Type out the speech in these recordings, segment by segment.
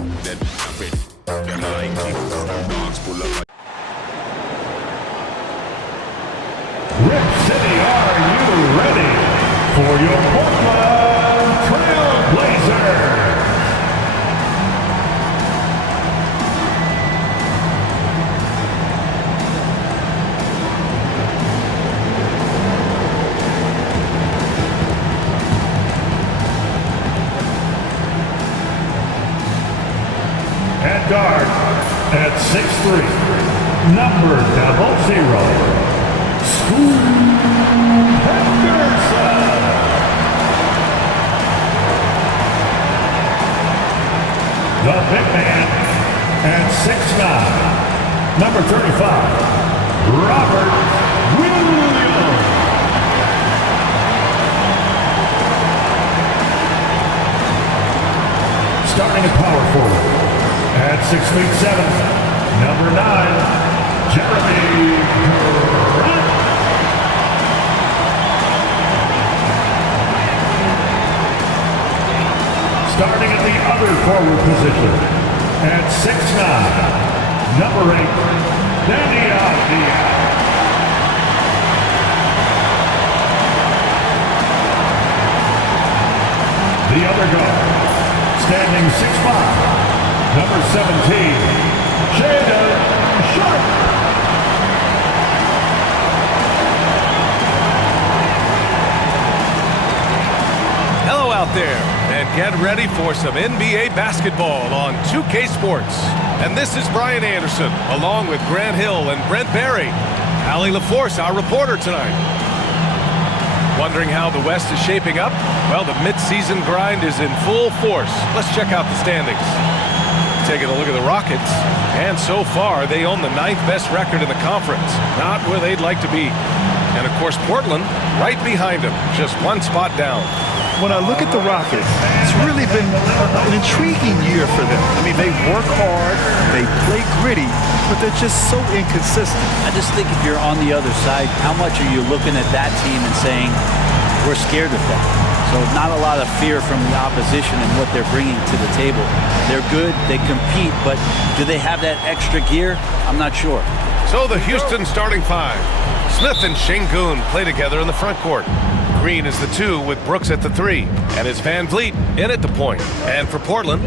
Rip City, are you ready for your Portland Trail Blazers? At guard, at 6'3", number 00. The big man at 6'9", number 35, Robert Williams. Starting at power forward at 6'7", number 9, Jeremy Grant. Starting at the other forward position at 6'9", number 8, Daniel Diaz. The other guard, standing 6'5", number 17, Jayson Tatum. Hello out there, and get ready for some NBA basketball on 2K Sports. And this is Brian Anderson, along with Grant Hill and Brent Barry. Allie LaForce, our reporter tonight. Wondering how the West is shaping up? Well, the midseason grind is in full force. Let's check out the standings. Taking a look at the Rockets, and so far they own the 9th best record in the conference. Not where they'd like to be. And of course, Portland right behind them, just one spot down. When I look at the Rockets, it's really been an intriguing year for them. I mean, they work hard, they play gritty, but they're just so inconsistent. I just think if you're on the other side, how much are you looking at that team and saying, we're scared of them? So not a lot of fear from the opposition and what they're bringing to the table. They're good, they compete, but do they have that extra gear? I'm not sure. So the Houston starting five. Smith and Şengün play together in the front court. Green is the 2 with Brooks at the 3. And it's Van Vliet in at the point. And for Portland,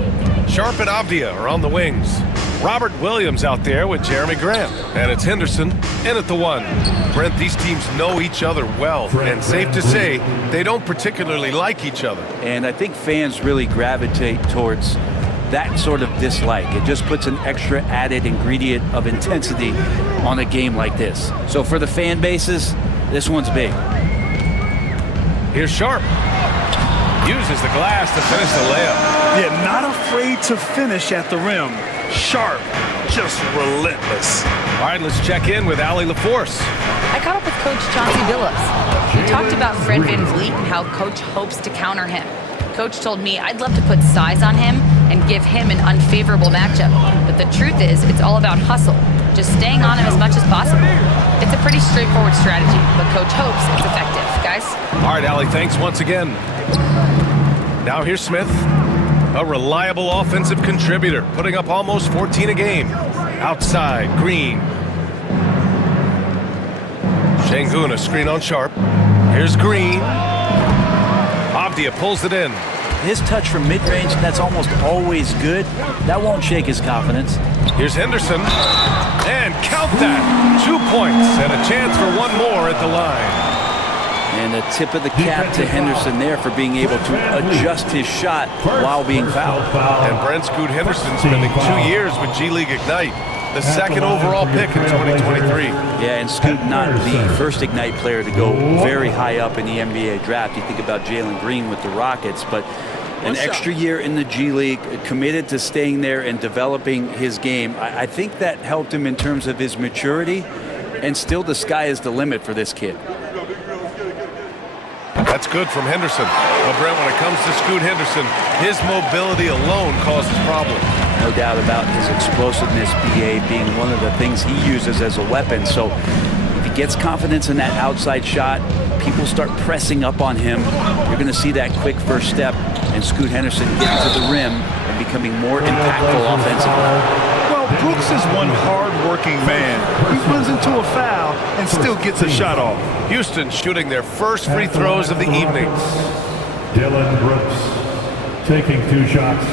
Sharp and Avdia are on the wings. Robert Williams out there with Jeremy Grant. And it's Henderson in at the 1. Brent, these teams know each other well. And safe to say, they don't particularly like each other. And I think fans really gravitate towards that sort of dislike. It just puts an extra added ingredient of intensity on a game like this. So for the fan bases, this one's big. Here's Sharp. Uses the glass to finish the layup. Yeah, not afraid to finish at the rim. Sharp, just relentless. All right, let's check in with Allie LaForce. I caught up with Coach Chauncey Billups. He talked about Fred Van Vliet and how Coach hopes to counter him. Coach told me I'd love to put size on him and give him an unfavorable matchup. But the truth is, it's all about hustle. Just staying on him as much as possible. It's a pretty straightforward strategy, but Coach hopes it's effective. Guys? All right, Allie, thanks once again. Now here's Smith, a reliable offensive contributor, putting up almost 14 a game. Outside, Green. Şengün, a screen on Sharp. Here's Green. Avdia pulls it in. His touch from mid-range, that's almost always good. That won't shake his confidence. Here's Henderson. And count that. 2 points and a chance for one more at the line. And a tip of the cap to Henderson there for being able to adjust his shot while being fouled. And Brent, Scoot Henderson spending 2 years with G League Ignite, the second overall pick in 2023. Yeah, and Scoot not the first Ignite player to go very high up in the NBA draft. You think about Jalen Green with the Rockets, but an extra year in the G League, committed to staying there and developing his game. I think that helped him in terms of his maturity, and still the sky is the limit for this kid. That's good from Henderson. Well, Brent, when it comes to Scoot Henderson, his mobility alone causes problems. No doubt about his explosiveness, BA, being one of the things he uses as a weapon. So if he gets confidence in that outside shot, people start pressing up on him. You're going to see that quick first step and Scoot Henderson getting to the rim and becoming more impactful offensively. Well, Brooks is one hard-working man. He runs into a foul and still gets a shot off. Houston shooting their first free throws of the evening. Dylan Brooks taking 2 shots.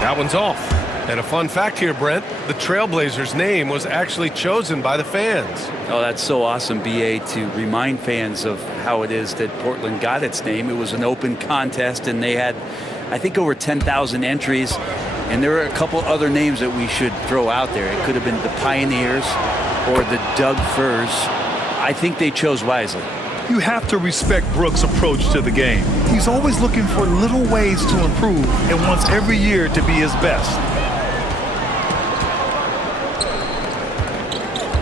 That one's off. And a fun fact here, Brent, the Trailblazers' name was actually chosen by the fans. Oh, that's so awesome, BA, to remind fans of how it is that Portland got its name. It was an open contest, and they had, I think, over 10,000 entries. And there are a couple other names that we should throw out there. It could have been the Pioneers or the Doug Furs. I think they chose wisely. You have to respect Brooks' approach to the game. He's always looking for little ways to improve and wants every year to be his best.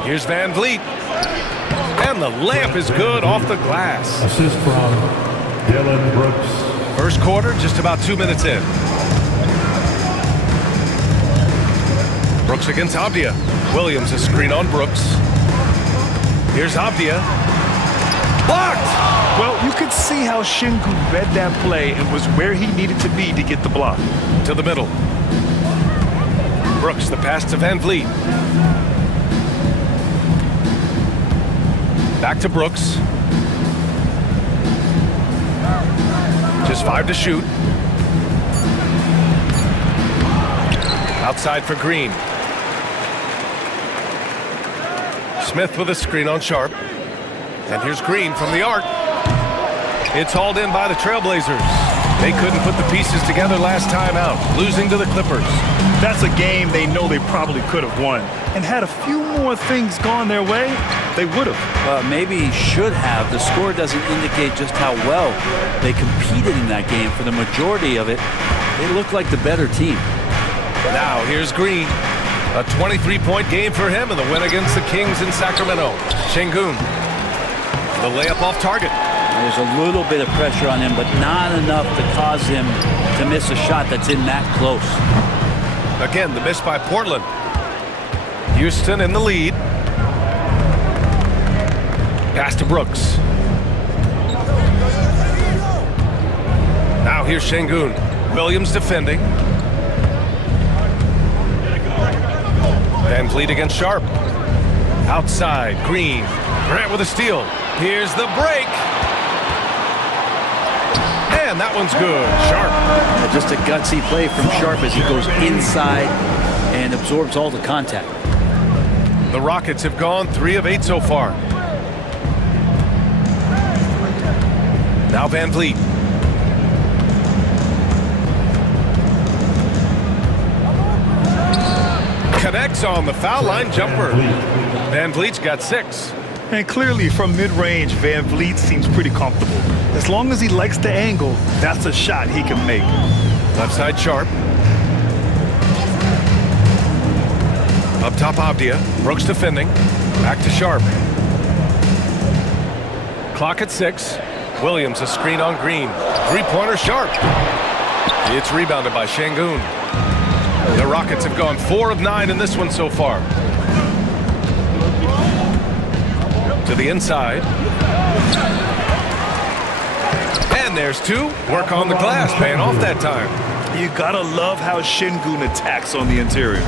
Here's Van Vliet. And the layup is good off the glass. Assist from Dylan Brooks. First quarter, just about 2 minutes in. Brooks against Avdia. Williams, a screen on Brooks. Here's Avdia. Blocked! Well, you could see how Şengün read that play and was where he needed to be to get the block. To the middle. Brooks, the pass to Van Vliet. Back to Brooks. Just 5 to shoot. Outside for Green. Smith with a screen on Sharp. And here's Green from the arc. It's hauled in by the Trailblazers. They couldn't put the pieces together last time out, losing to the Clippers. That's a game they know they probably could have won. And had a few more things gone their way, they would have. Maybe should have. The score doesn't indicate just how well they competed in that game. For the majority of it, they looked like the better team. Now here's Green. A 23-point game for him in the win against the Kings in Sacramento. Şengün. The layup off target. There's a little bit of pressure on him, but not enough to cause him to miss a shot that's in that close. Again, the miss by Portland. Houston in the lead. Pass to Brooks. Now here's Şengün. Williams defending. Van Vliet against Sharp. Outside, Green. Grant with a steal. Here's the break. And that one's good. Sharp. Just a gutsy play from Sharp as he goes inside and absorbs all the contact. The Rockets have gone 3 of 8 so far. Now Van Vliet. Connects on the foul line jumper. Van Vliet's got 6. And clearly from mid-range, Van Vliet seems pretty comfortable. As long as he likes the angle, that's a shot he can make. Left side Sharp. Up top Avdia. Brooks defending. Back to Sharp. Clock at 6. Williams a screen on Green. 3-pointer Sharp. It's rebounded by Şengün. The Rockets have gone 4 of 9 in this one so far. To the inside. And there's 2. Work on the glass, paying off that time. You gotta love how Şengün attacks on the interior.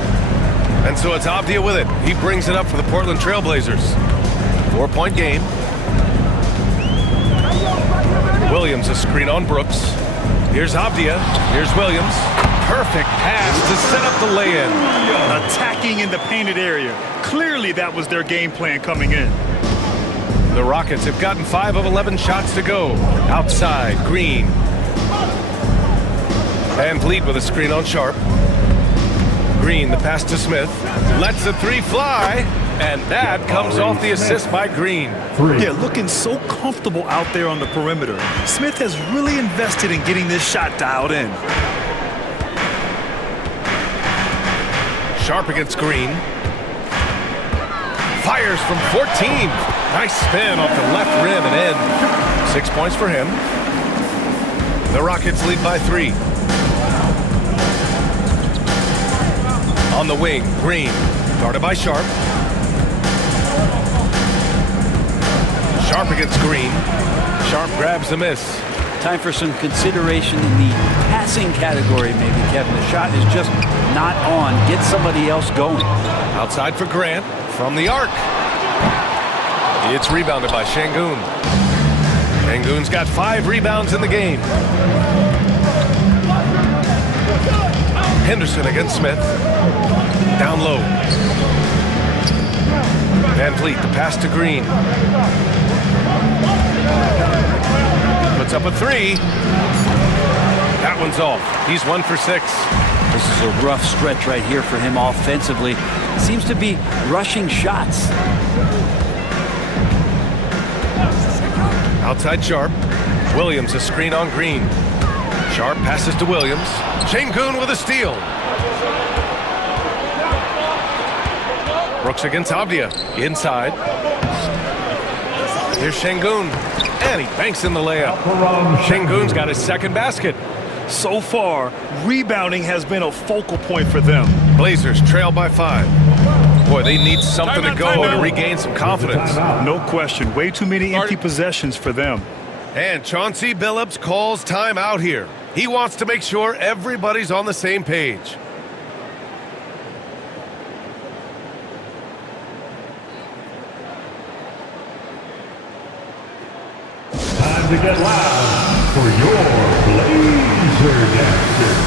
And so it's Avdia with it. He brings it up for the Portland Trailblazers. 4-point game. Williams a screen on Brooks. Here's Avdia. Here's Williams. Perfect pass to set up the lay-in. Attacking in the painted area. Clearly that was their game plan coming in. The Rockets have gotten 5 of 11 shots to go. Outside, Green. Van Vliet with a screen on Sharp. Green, the pass to Smith. Lets the 3 fly. And that comes off the assist by Green. Yeah, looking so comfortable out there on the perimeter. Smith has really invested in getting this shot dialed in. Sharp against Green. Fires from 14. Nice spin off the left rim and in. 6 points for him. The Rockets lead by 3. On the wing, Green, guarded by Sharp. Sharp against Green. Sharp grabs the miss. Time for some consideration in the passing category, maybe, Kevin. The shot is just not on. Get somebody else going. Outside for Grant from the arc. It's rebounded by Şengün. Şengün's got 5 rebounds in the game. Henderson against Smith. Down low. Van Vliet, the pass to Green. Puts up a 3. That one's off. He's 1 for 6. This is a rough stretch right here for him offensively. Seems to be rushing shots. Outside Sharp. Williams a screen on Green. Sharp passes to Williams. Şengün with a steal. Brooks against Avdia. Inside. Here's Şengün. And he banks in the layup. Şengün's got his second basket. So far, rebounding has been a focal point for them. Blazers trail by 5. Boy, they need something to go to regain some confidence. No question. Way too many empty possessions for them. And Chauncey Billups calls time out here. He wants to make sure everybody's on the same page. Time to get loud for your Blazer Dancer.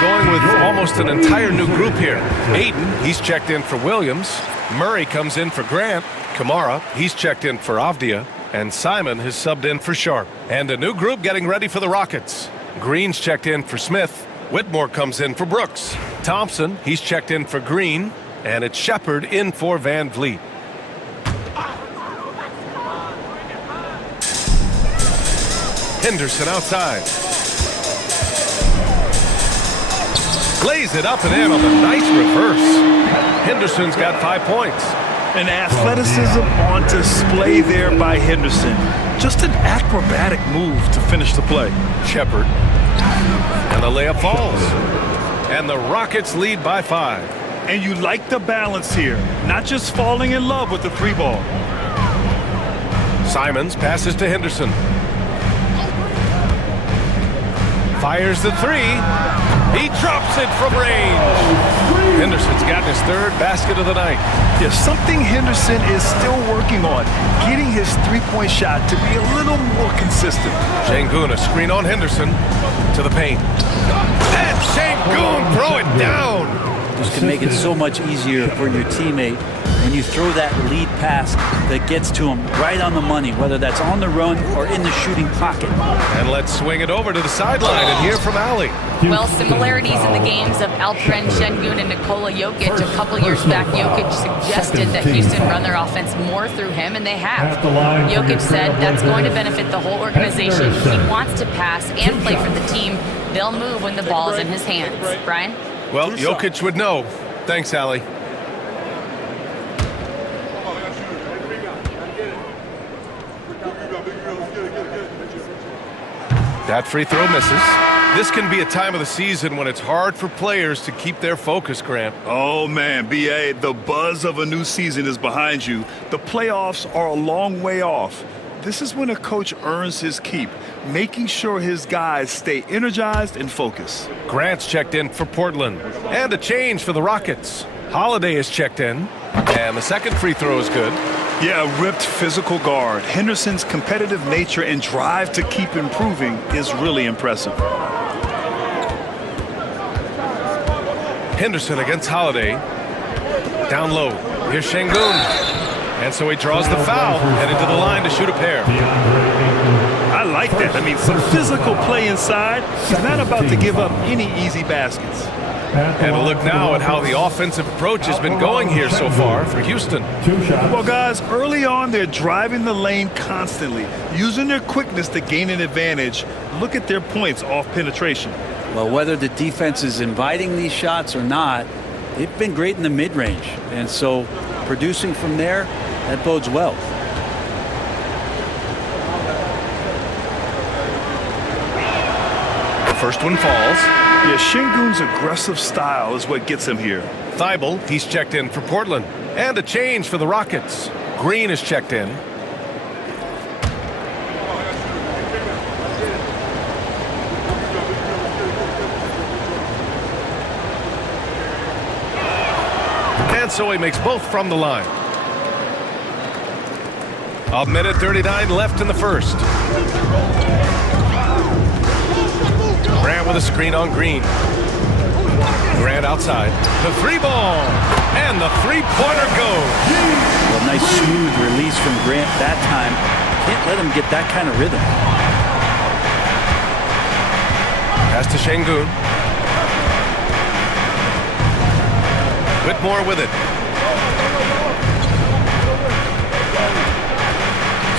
Going with almost an entire new group here. Aiden, he's checked in for Williams. Murray comes in for Grant. Kamara, he's checked in for Avdia. And Simon has subbed in for Sharp. And a new group getting ready for the Rockets. Green's checked in for Smith. Whitmore comes in for Brooks. Thompson, he's checked in for Green. And it's Shepard in for Van Vliet. Henderson outside. Lays it up and in on the nice reverse. Henderson's got 5 points. An athleticism on display there by Henderson. Just an acrobatic move to finish the play. Shepard. And the layup falls. And the Rockets lead by 5. And you like the balance here. Not just falling in love with the 3-ball. Simons passes to Henderson. Fires the 3. He drops it from range. Henderson's gotten his 3rd basket of the night. There's something Henderson is still working on, getting his 3-point shot to be a little more consistent. Şengün, a screen on Henderson to the paint. And Şengün throw it down. This can make it so much easier for your teammate when you throw that lead pass that gets to him right on the money, whether that's on the run or in the shooting pocket. And let's swing it over to the sideline and hear from Ali. Well, similarities in the games of Alperen Şengün and Nikola Jokic. A couple years back, Jokic suggested that Houston run their offense more through him, and they have. Jokic said that's going to benefit the whole organization. He wants to pass and play for the team. They'll move when the ball is in his hands. Brian? Well, Jokic would know. Thanks, Ali. That free throw misses. This can be a time of the season when it's hard for players to keep their focus, Grant. Oh, man, B.A., the buzz of a new season is behind you. The playoffs are a long way off. This is when a coach earns his keep, making sure his guys stay energized and focused. Grant's checked in for Portland. And a change for the Rockets. Holiday is checked in. And the second free throw is good. Yeah, ripped physical guard. Henderson's competitive nature and drive to keep improving is really impressive. Henderson against Holiday. Down low. Here's Şengün. And so he draws the foul, headed to the line to shoot a pair. I like that. I mean, some physical play inside. He's not about to give up any easy baskets. And a look now at how the offensive approach has been going here so far for Houston. Well, guys, early on, they're driving the lane constantly, using their quickness to gain an advantage. Look at their points off penetration. Well, whether the defense is inviting these shots or not, they've been great in the mid-range. And so producing from there, that bodes well. The first one falls. Yeah, Şengün's aggressive style is what gets him here. Thibault, he's checked in for Portland. And a change for the Rockets. Green is checked in. And so he makes both from the line. A minute 39 left in the first. Grant with a screen on Green. Grant outside. The three ball. And the three-pointer goes. Well, nice smooth release from Grant that time. Can't let him get that kind of rhythm. Pass to Şengün. Whitmore with it.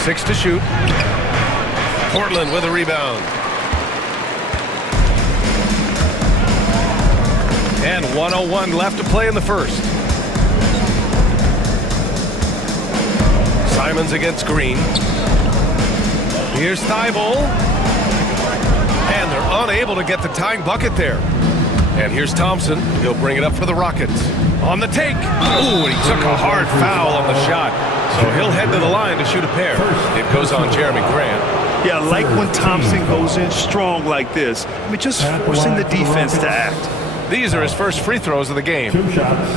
6 to shoot. Portland with a rebound. And 1:01 left to play in the first. Simons against Green. Here's Thibault. And they're unable to get the tying bucket there. And here's Thompson. He'll bring it up for the Rockets. On the take. Ooh, and he took a hard foul on the shot. So he'll head to the line to shoot a pair. It goes on Jeremy Grant. Yeah, I like when Thompson goes in strong like this. I mean, just forcing the defense to act. These are his first free throws of the game. 2 shots.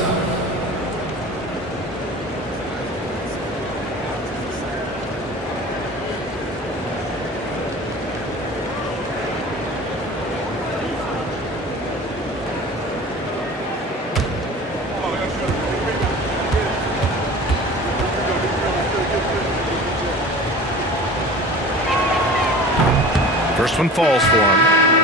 First one falls for him.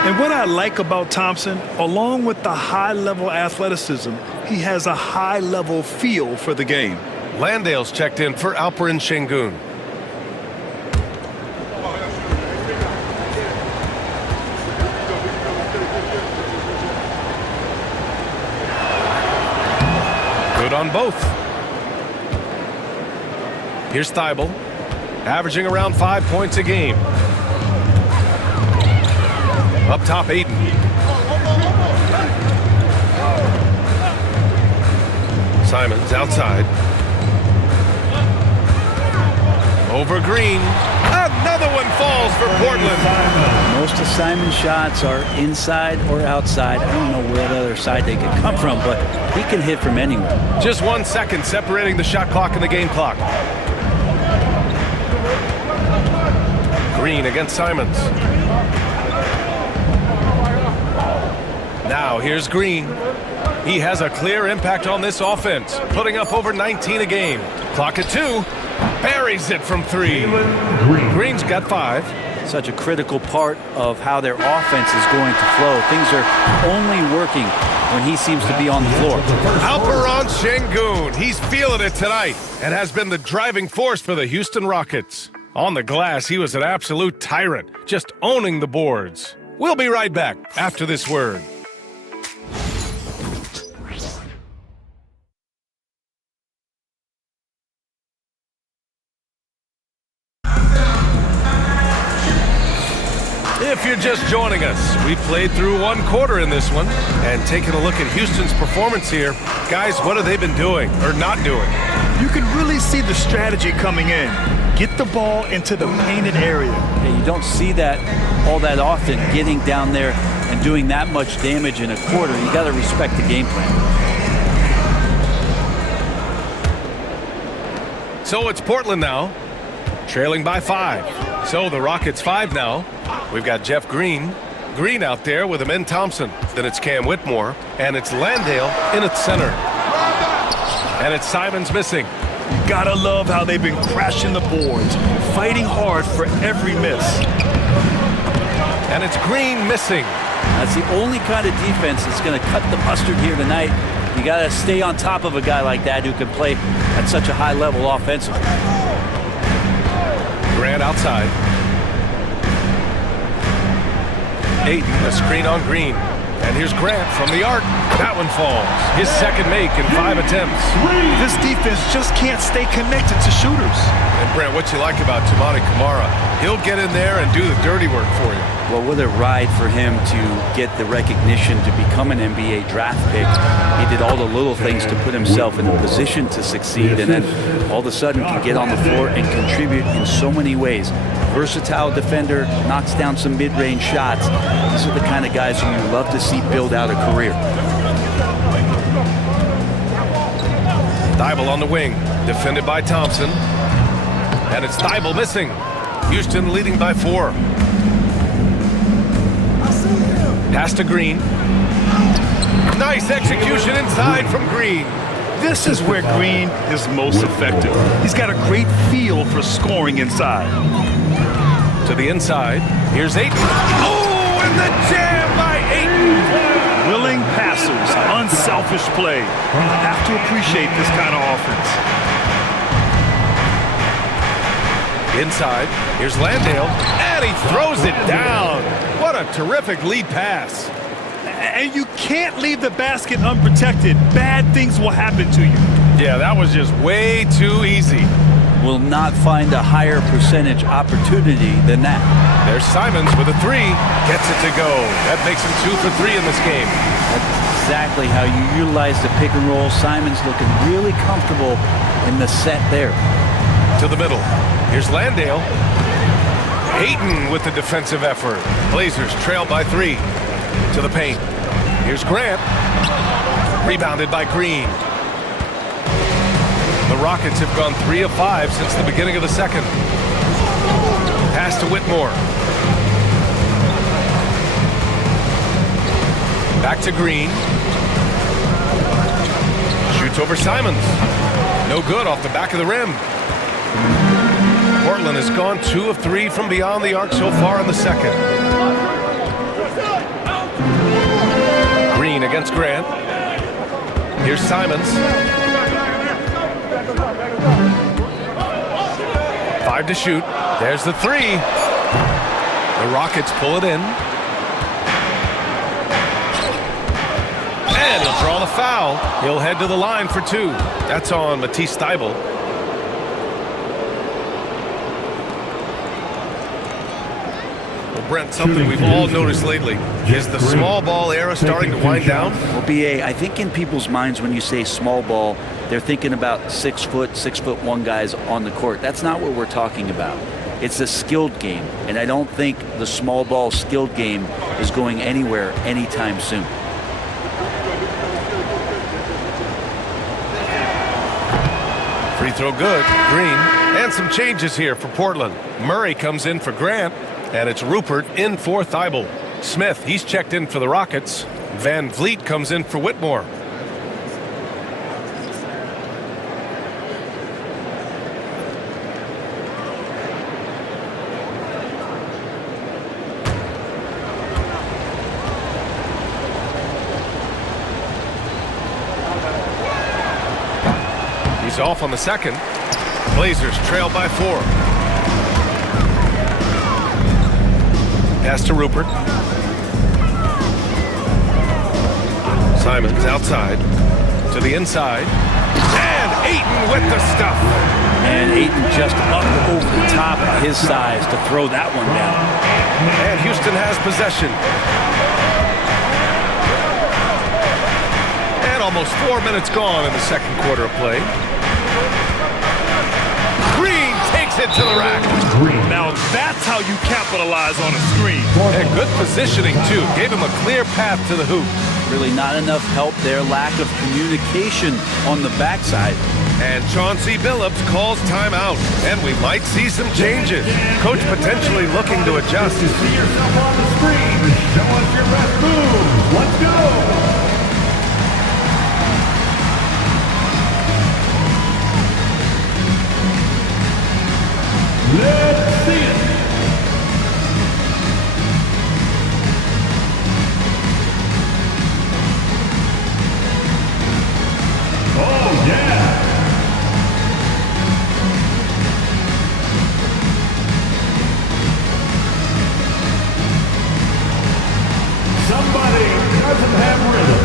And what I like about Thompson, along with the high-level athleticism, he has a high-level feel for the game. Landale's checked in for Alperen Şengün. Good on both. Here's Thibault, averaging around 5 points a game. Up top, Ayton. Simons outside. Over Green. Another one falls for Portland. Most of Simon's shots are inside or outside. I don't know where the other side they could come from, but he can hit from anywhere. Just 1 second separating the shot clock and the game clock. Green against Simons. Now here's Green. He has a clear impact on this offense, putting up over 19 a game. Clock at 2. Buries it from 3. Green's got 5. Such a critical part of how their offense is going to flow. Things are only working when he seems to be on the floor. Alperen Şengün. He's feeling it tonight and has been the driving force for the Houston Rockets. On the glass, he was an absolute tyrant, just owning the boards. We'll be right back after this word. If you're just joining us, we played through one quarter in this one, and taking a look at Houston's performance here, guys, what have they been doing or not doing? You can really see the strategy coming in. Get the ball into the painted area. Yeah, you don't see that all that often, getting down there and doing that much damage in a quarter. You got to respect the game plan. So it's Portland now, trailing by 5. So the Rockets 5 now. We've got Jeff Green out there with Amin Thompson. Then it's Cam Whitmore, and it's Landale in its center. And it's Simons missing. Gotta love how they've been crashing the boards, fighting hard for every miss. And it's Green missing. That's the only kind of defense that's going to cut the mustard here tonight. You got to stay on top of a guy like that who can play at such a high level offensively. Grant outside. Ayton, a screen on Green. And here's Grant from the arc. That one falls. His second make in 5 attempts. This defense just can't stay connected to shooters. And Brent, what you like about Toumani Camara, he'll get in there and do the dirty work for you. Well, what a ride for him to get the recognition to become an NBA draft pick. He did all the little things to put himself in a position to succeed, and then all of a sudden can get on the floor and contribute in so many ways. Versatile defender, knocks down some mid-range shots. These are the kind of guys who you love to see build out a career. Thybulle on the wing, defended by Thompson. And it's Thybulle missing. Houston leading by 4. Pass to Green. Nice execution inside from Green. This is where Green is most effective. He's got a great feel for scoring inside. To the inside, here's Ayton. Oh, and the jam by Ayton! Willing passers, unselfish play. You have to appreciate this kind of offense. Inside, here's Landale, and he throws it down. What a terrific lead pass. And you can't leave the basket unprotected. Bad things will happen to you. Yeah, that was just way too easy. Will not find a higher percentage opportunity than that. There's Simons with a 3. Gets it to go. That makes him 2 for 3 in this game. That's exactly how you utilize the pick and roll. Simons looking really comfortable in the set there. To the middle. Here's Landale. Ayton with the defensive effort. Blazers trail by 3. To the paint. Here's Grant. Rebounded by Green. The Rockets have gone 3 of 5 since the beginning of the second. Pass to Whitmore. Back to Green. Shoots over Simons. No good off the back of the rim. Portland has gone 2 of 3 from beyond the arc so far in the second. Green against Grant. Here's Simons. 5 to shoot. There's the 3. The Rockets pull it in. And he'll draw the foul. He'll head to the line for 2. That's on Matisse Thybulle. Well, Brent, something we've all noticed lately is the small ball era starting to wind down. Well, BA, I think in people's minds when you say small ball, they're thinking about 6 foot, 6'1" guys on the court. That's not what we're talking about. It's a skilled game, and I don't think the small ball skilled game is going anywhere anytime soon. Free throw good. Green. And some changes here for Portland. Murray comes in for Grant, and it's Rupert in for Thybulle. Smith, he's checked in for the Rockets. Van Vliet comes in for Whitmore. He's off on the second. Blazers trail by 4. Pass to Rupert. Simons outside to the inside. And Ayton with the stuff. And Ayton just up over the top of his size to throw that one down. And Houston has possession. And almost 4 minutes gone in the second quarter of play. Green takes it to the rack. Now that's how you capitalize on a screen. And good positioning, too. Gave him a clear path to the hoop. Really not enough help there. Lack of communication on the backside. And Chauncey Billups calls timeout. And we might see some changes. Coach potentially looking to adjust. See yourself on the screen. Show us your best moves. Let's go. Let's see it. Oh, yeah. Somebody doesn't have rhythm.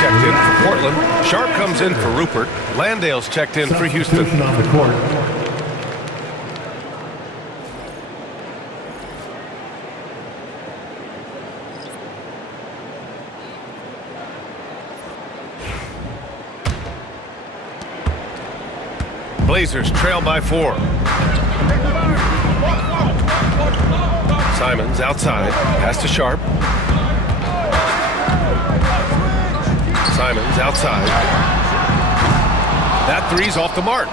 Checked in for Portland. Sharp comes in for Rupert. Landale's checked in for Houston. On the court. Blazers trail by 4. Simons outside. Pass to Sharp. Simons outside. That three's off the mark.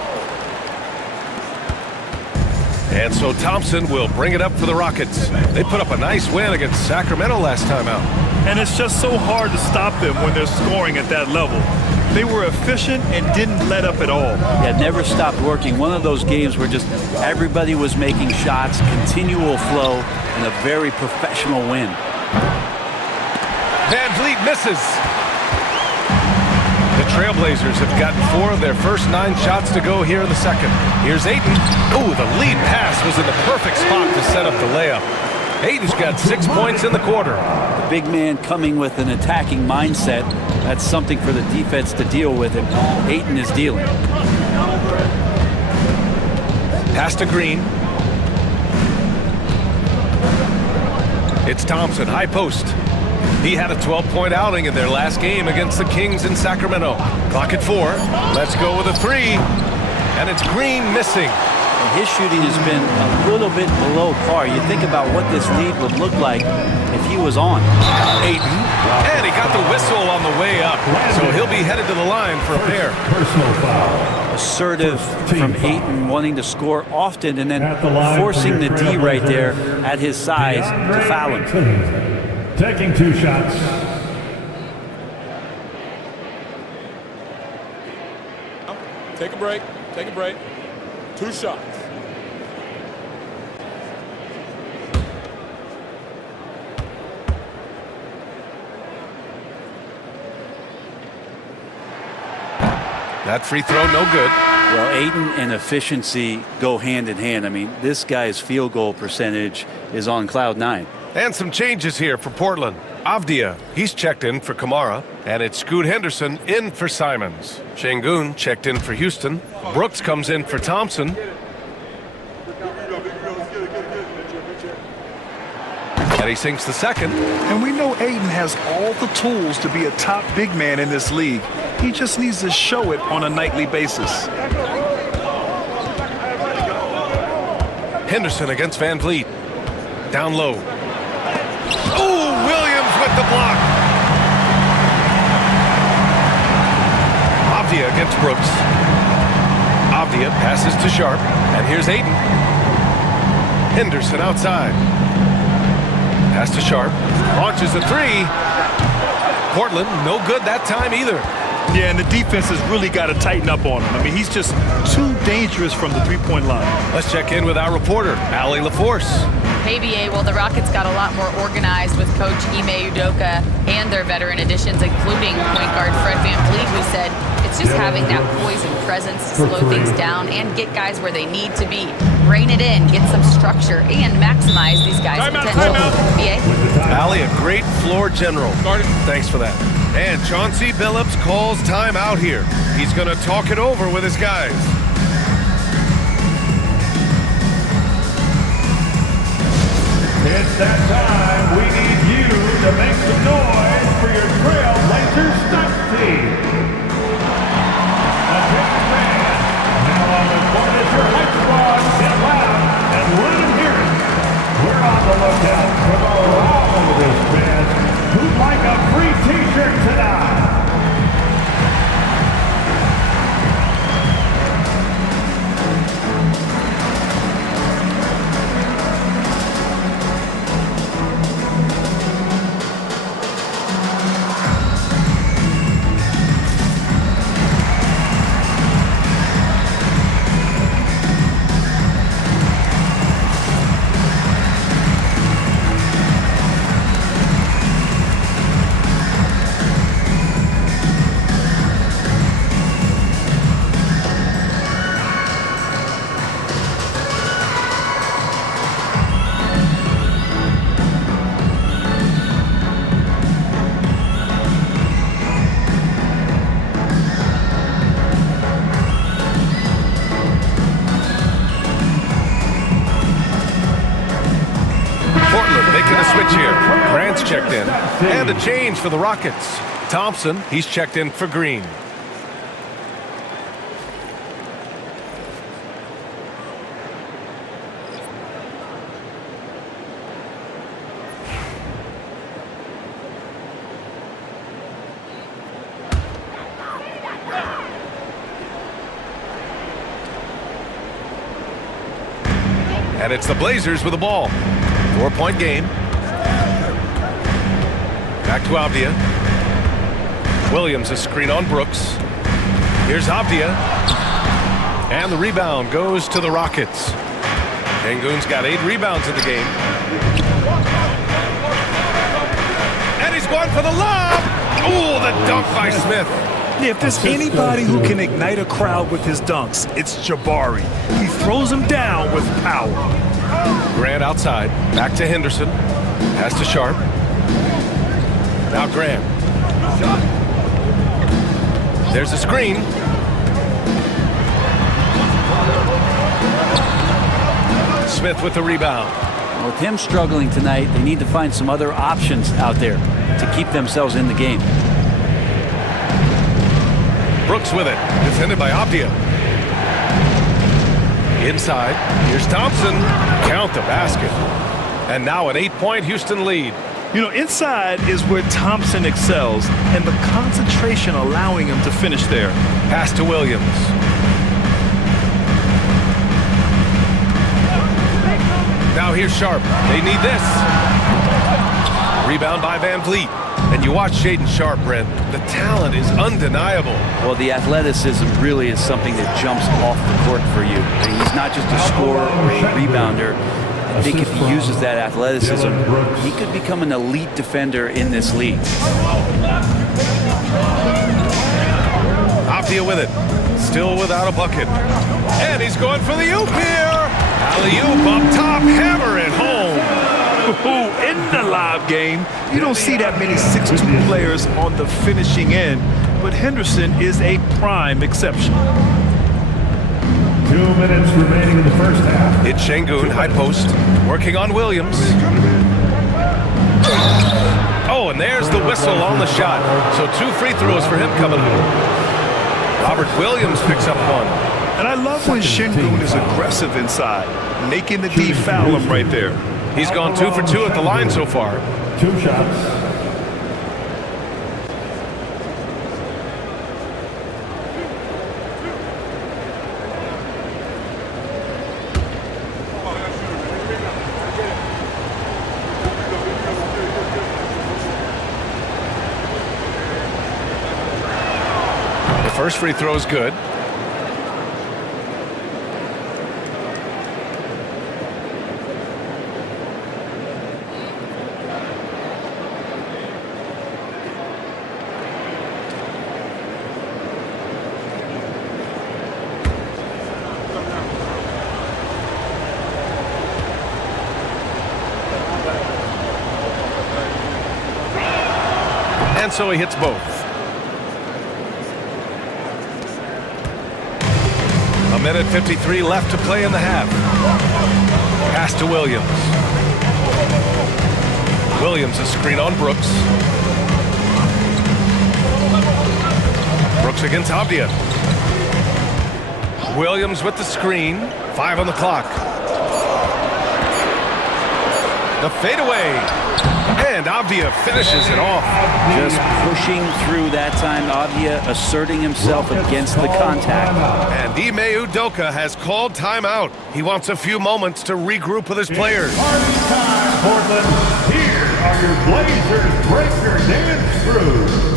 And so Thompson will bring it up for the Rockets. They put up a nice win against Sacramento last time out. And it's just so hard to stop them when they're scoring at that level. They were efficient and didn't let up at all. Yeah, never stopped working. One of those games where just everybody was making shots, continual flow, and a very professional win. Van Vliet misses. The Trailblazers have gotten 4 of their first 9 shots to go here in the second. Here's Ayton. Oh, the lead pass was in the perfect spot to set up the layup. Ayton's got 6 points in the quarter. The big man coming with an attacking mindset. That's something for the defense to deal with, and Ayton is dealing. Pass to Green. It's Thompson, high post. He had a 12-point outing in their last game against the Kings in Sacramento. Clock at 4. Let's go with a 3. And it's Green missing. And his shooting has been a little bit below par. You think about what this lead would look like if he was on. Ayton. And he got the whistle on the way up. So he'll be headed to the line for a pair. Personal foul. Assertive from Ayton, wanting to score often and then forcing the D right there at his size to foul him. Taking 2 shots. Take a break. Take a break. 2 shots. That free throw, no good. Well, Ayton and efficiency go hand in hand. I mean, this guy's field goal percentage is on cloud 9. And some changes here for Portland. Avdia, he's checked in for Kamara. And it's Scoot Henderson in for Simons. Şengün checked in for Houston. Brooks comes in for Thompson. And he sinks the second. And we know Ayton has all the tools to be a top big man in this league. He just needs to show it on a nightly basis. Henderson against Van Vliet. Down low. Oh, Williams with the block. Avdia against Brooks. Avdia passes to Sharp. And here's Ayton. Henderson outside. Pass Pass to Sharp. Launches a three. Portland, no good that time either. Yeah, and the defense has really got to tighten up on him. I mean, he's just too dangerous from the three-point line. Let's check in with our reporter, Allie LaForce. Hey, BA, well, the Rockets got a lot more organized with Coach Ime Udoka and their veteran additions, including point guard Fred VanVleet, who said it's just having that poise and presence to slow things down and get guys where they need to be. Rein it in, get some structure, and maximize these guys' potential. BA? Allie, a great floor general. Thanks for that. And Chauncey Billups calls time out here. He's going to talk it over with his guys. It's that time. We need you to make some noise for your Trailblazers stunt team. A big fan. Now on the court is your hype squad. Get loud and let them hear it. We're on the lookout for the loudest fans who'd like a free t-shirt tonight. Checked in. And a change for the Rockets. Thompson, he's checked in for Green. And it's the Blazers with the ball. 4-point game. Back to Avdia. Williams, a screen on Brooks. Here's Avdia. And the rebound goes to the Rockets. Şengün's got 8 rebounds in the game. And he's going for the lob. Oh, the dunk by Smith. Yeah, if there's anybody who can ignite a crowd with his dunks, it's Jabari. He throws them down with power. Grant outside. Back to Henderson. Pass to Sharp. Now Grant. There's a screen. Smith with the rebound. With him struggling tonight, they need to find some other options out there to keep themselves in the game. Brooks with it. Defended by Avdia. Inside. Here's Thompson. Count the basket. And now an 8-point Houston lead. You know, inside is where Thompson excels, and the concentration allowing him to finish there. Pass to Williams. Now here's Sharp. They need this. Rebound by VanVleet. And you watch Shaedon Sharp, Brent. The talent is undeniable. Well, the athleticism really is something that jumps off the court for you. And he's not just a scorer or a rebounder. I think if he uses that athleticism, he could become an elite defender in this league. Avdia with it. Still without a bucket. And he's going for the oop here. Alley-oop up top. Hammer it home. Ooh, in the live game, you don't see that many 6'2" players on the finishing end, but Henderson is a prime exception. 2 minutes remaining in the first half. It's Şengün, high post, working on Williams. Oh, and there's the whistle on the shot. So 2 free throws for him coming up. Robert Williams picks up one. And I love when Şengün is aggressive inside, making the D foul him right there. He's gone 2 for 2 at the line so far. 2 shots. First free throw is good. And so he hits both. A minute 53 left to play in the half. Pass to Williams. Williams, a screen on Brooks. Brooks against Avdia. Williams with the screen. 5 on the clock. The fadeaway. And Avdia finishes it off. Just pushing through that time. Avdia asserting himself against the contact. And Ime Udoka has called timeout. He wants a few moments to regroup with his players. Party time, Portland. Here are your Blazers breaker dance crew.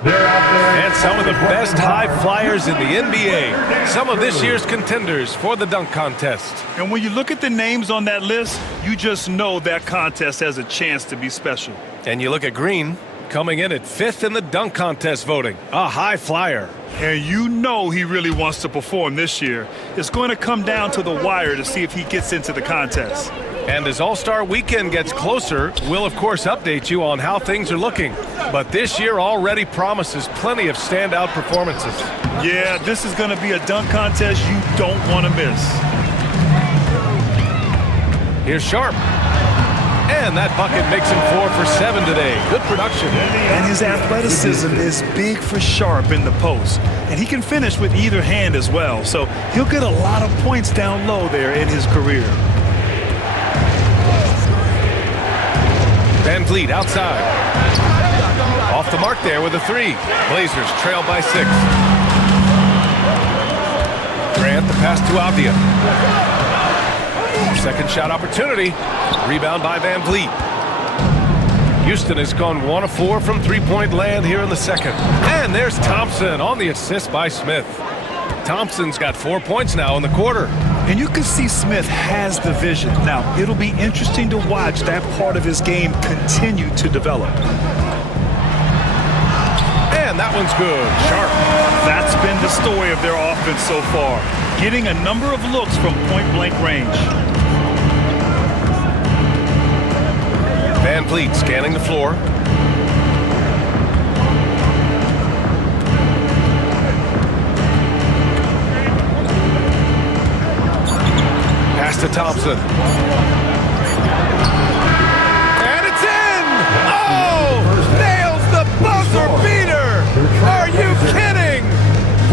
And some of the best high flyers in the NBA. Some of this year's contenders for the dunk contest. And when you look at the names on that list, you just know that contest has a chance to be special. And you look at Green, coming in at 5th in the dunk contest voting. A high flyer. And you know he really wants to perform this year. It's going to come down to the wire to see if he gets into the contest. And as All-Star Weekend gets closer, we'll of course update you on how things are looking. But this year already promises plenty of standout performances. Yeah, this is going to be a dunk contest you don't want to miss. Here's Sharp. And that bucket makes him 4 for 7 today. Good production. And his athleticism is big for Sharp in the post. And he can finish with either hand as well. So he'll get a lot of points down low there in his career. Van Vliet outside. Off the mark there with a 3. Blazers trail by 6. Grant the pass to Avdia. Second shot opportunity. Rebound by Van Vliet. Houston has gone 1 of 4 from three-point land here in the second. And there's Thompson on the assist by Smith. Thompson's got 4 points now in the quarter. And you can see Smith has the vision. Now, it'll be interesting to watch that part of his game continue to develop. And that one's good. Sharp. That's been the story of their offense so far. Getting a number of looks from point-blank range. Van Vliet scanning the floor. Pass to Thompson. And it's in! Oh! Nails the buzzer beater! Are you kidding?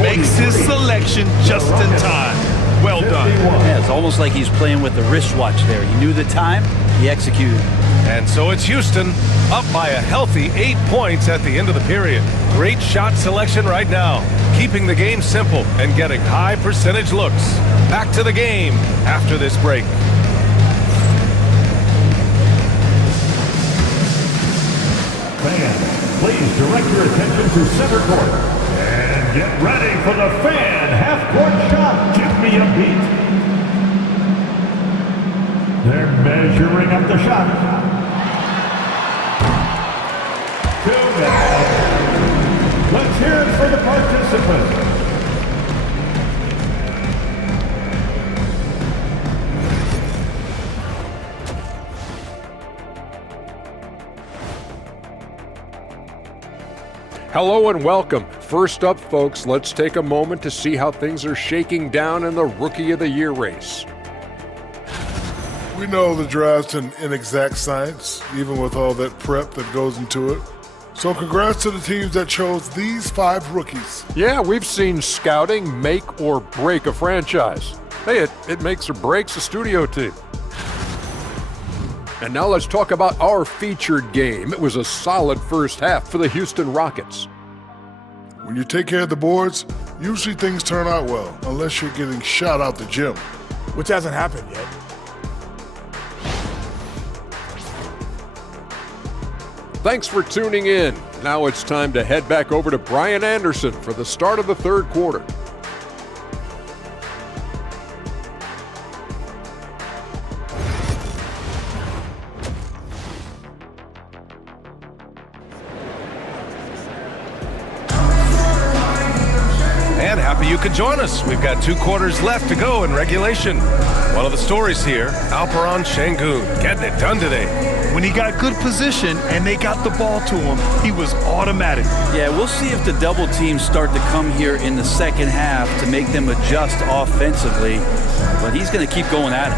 Makes his selection just in time. Well done. Yeah, it's almost like he's playing with the wristwatch there. He knew the time, he executed. And so it's Houston up by a healthy 8 points at the end of the period. Great shot selection right now, keeping the game simple and getting high percentage looks. Back to the game after this break. Fans, please direct your attention to center court. And get ready for the fan half-court shot. Give me a beat. They're measuring up the shot. Too bad. Let's hear it for the participants. Hello and welcome. First up, folks, let's take a moment to see how things are shaking down in the Rookie of the Year race. We know the draft's an inexact science, even with all that prep that goes into it. So congrats to the teams that chose these 5 rookies. Yeah, we've seen scouting make or break a franchise. Hey, it makes or breaks a studio team. And now let's talk about our featured game. It was a solid first half for the Houston Rockets. When you take care of the boards, usually things turn out well, unless you're getting shot out the gym. Which hasn't happened yet. Thanks for tuning in. Now it's time to head back over to Brian Anderson for the start of the third quarter. And happy you could join us. We've got 2 quarters left to go in regulation. One of the stories here, Alperon Şengün getting it done today. When he got good position and they got the ball to him, he was automatic. Yeah, we'll see if the double teams start to come here in the second half to make them adjust offensively, but he's going to keep going at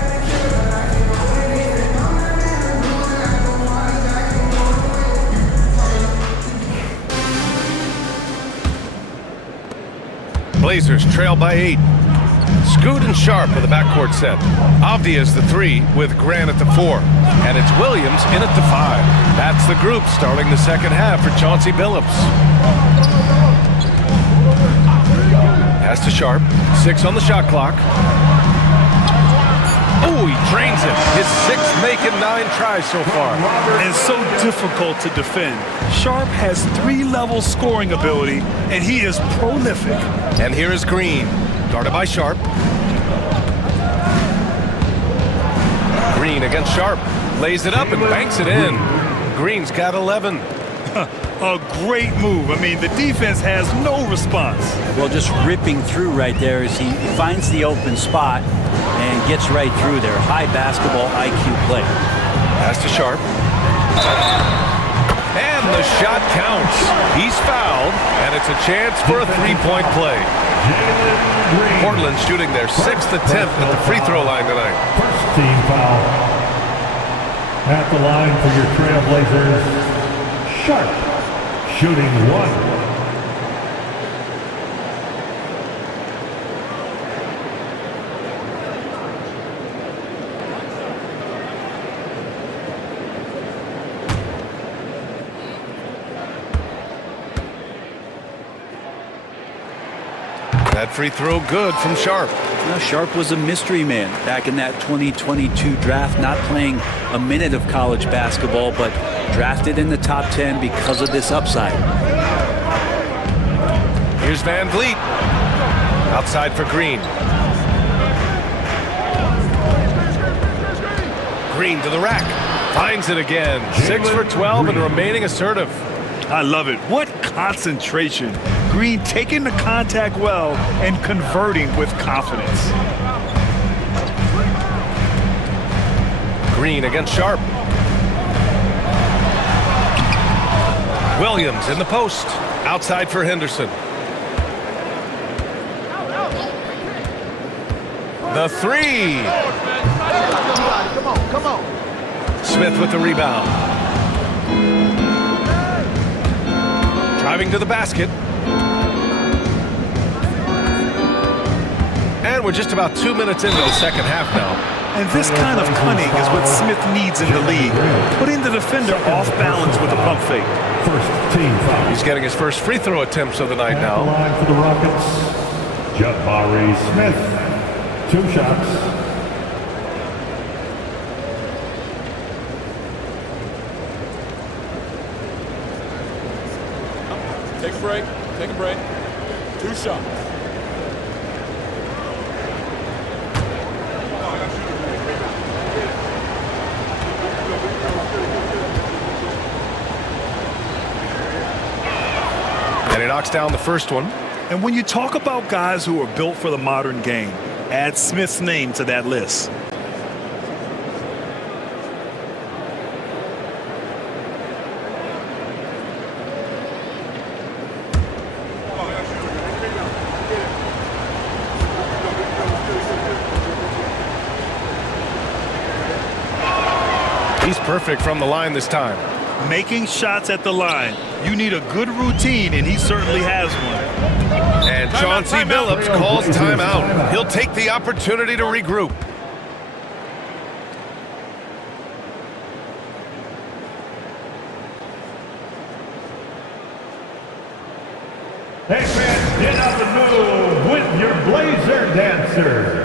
it. Blazers trail by 8. Scoot and Sharp with the backcourt set. Avdia's the 3 with Grant at the 4. And it's Williams in at the 5. That's the group starting the second half for Chauncey Billups. Pass to Sharp. 6 on the shot clock. Oh, he drains it. His 6th making 9 tries so far. And so difficult to defend. Sharp has 3-level scoring ability, and he is prolific. And here is Green. Guarded by Sharp. Green against Sharp. Lays it up and banks it in. Green's got 11. A great move. I mean, the defense has no response. Well, just ripping through right there as he finds the open spot and gets right through there. High basketball IQ play. Pass to Sharp. And the shot counts. He's fouled, and it's a chance for a 3-point play. Portland shooting their 6th attempt at the free throw line tonight. First team foul. At the line for your Trailblazers, Sharp, shooting 1. That free throw good from Sharp. Now, Sharp was a mystery man back in that 2022 draft, not playing a minute of college basketball, but drafted in the top 10 because of this upside. Here's Van Vliet. Outside for Green. Green to the rack. Finds it again. 6 for 12 and remaining assertive. I love it. What concentration. Green taking the contact well and converting with confidence. Green against Sharp. Williams in the post. Outside for Henderson. The 3. Come on. Smith with the rebound. Driving to the basket. And we're just about 2 minutes into the second half now. And this kind of cunning is what Smith needs in the league. Putting the defender off balance with a pump fake. First team foul. He's getting his first free throw attempts of the night At the now. line for the Rockets, Jabari Smith, 2 shots. Take a break. Take a break. 2 shots. he knocks down the first one. And when you talk about guys who are built for the modern game, add Smith's name to that list. He's perfect from the line this time. Making shots at the line. You need a good routine, and he certainly has one. And Chauncey Billups calls timeout. He'll take the opportunity to regroup. Hey fans, get up and move with your Blazer dancers.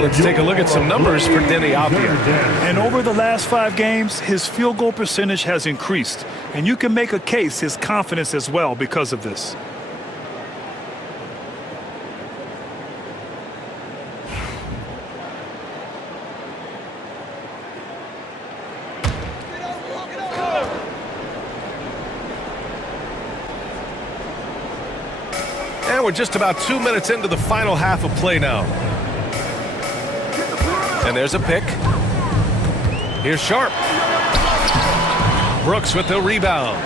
Let's take a look at some numbers for Denny Avdia. And over the last 5 games, his field goal percentage has increased. And you can make a case his confidence as well because of this. And we're just about 2 minutes into the final half of play now. And there's a pick. Here's Sharp. Brooks with the rebound.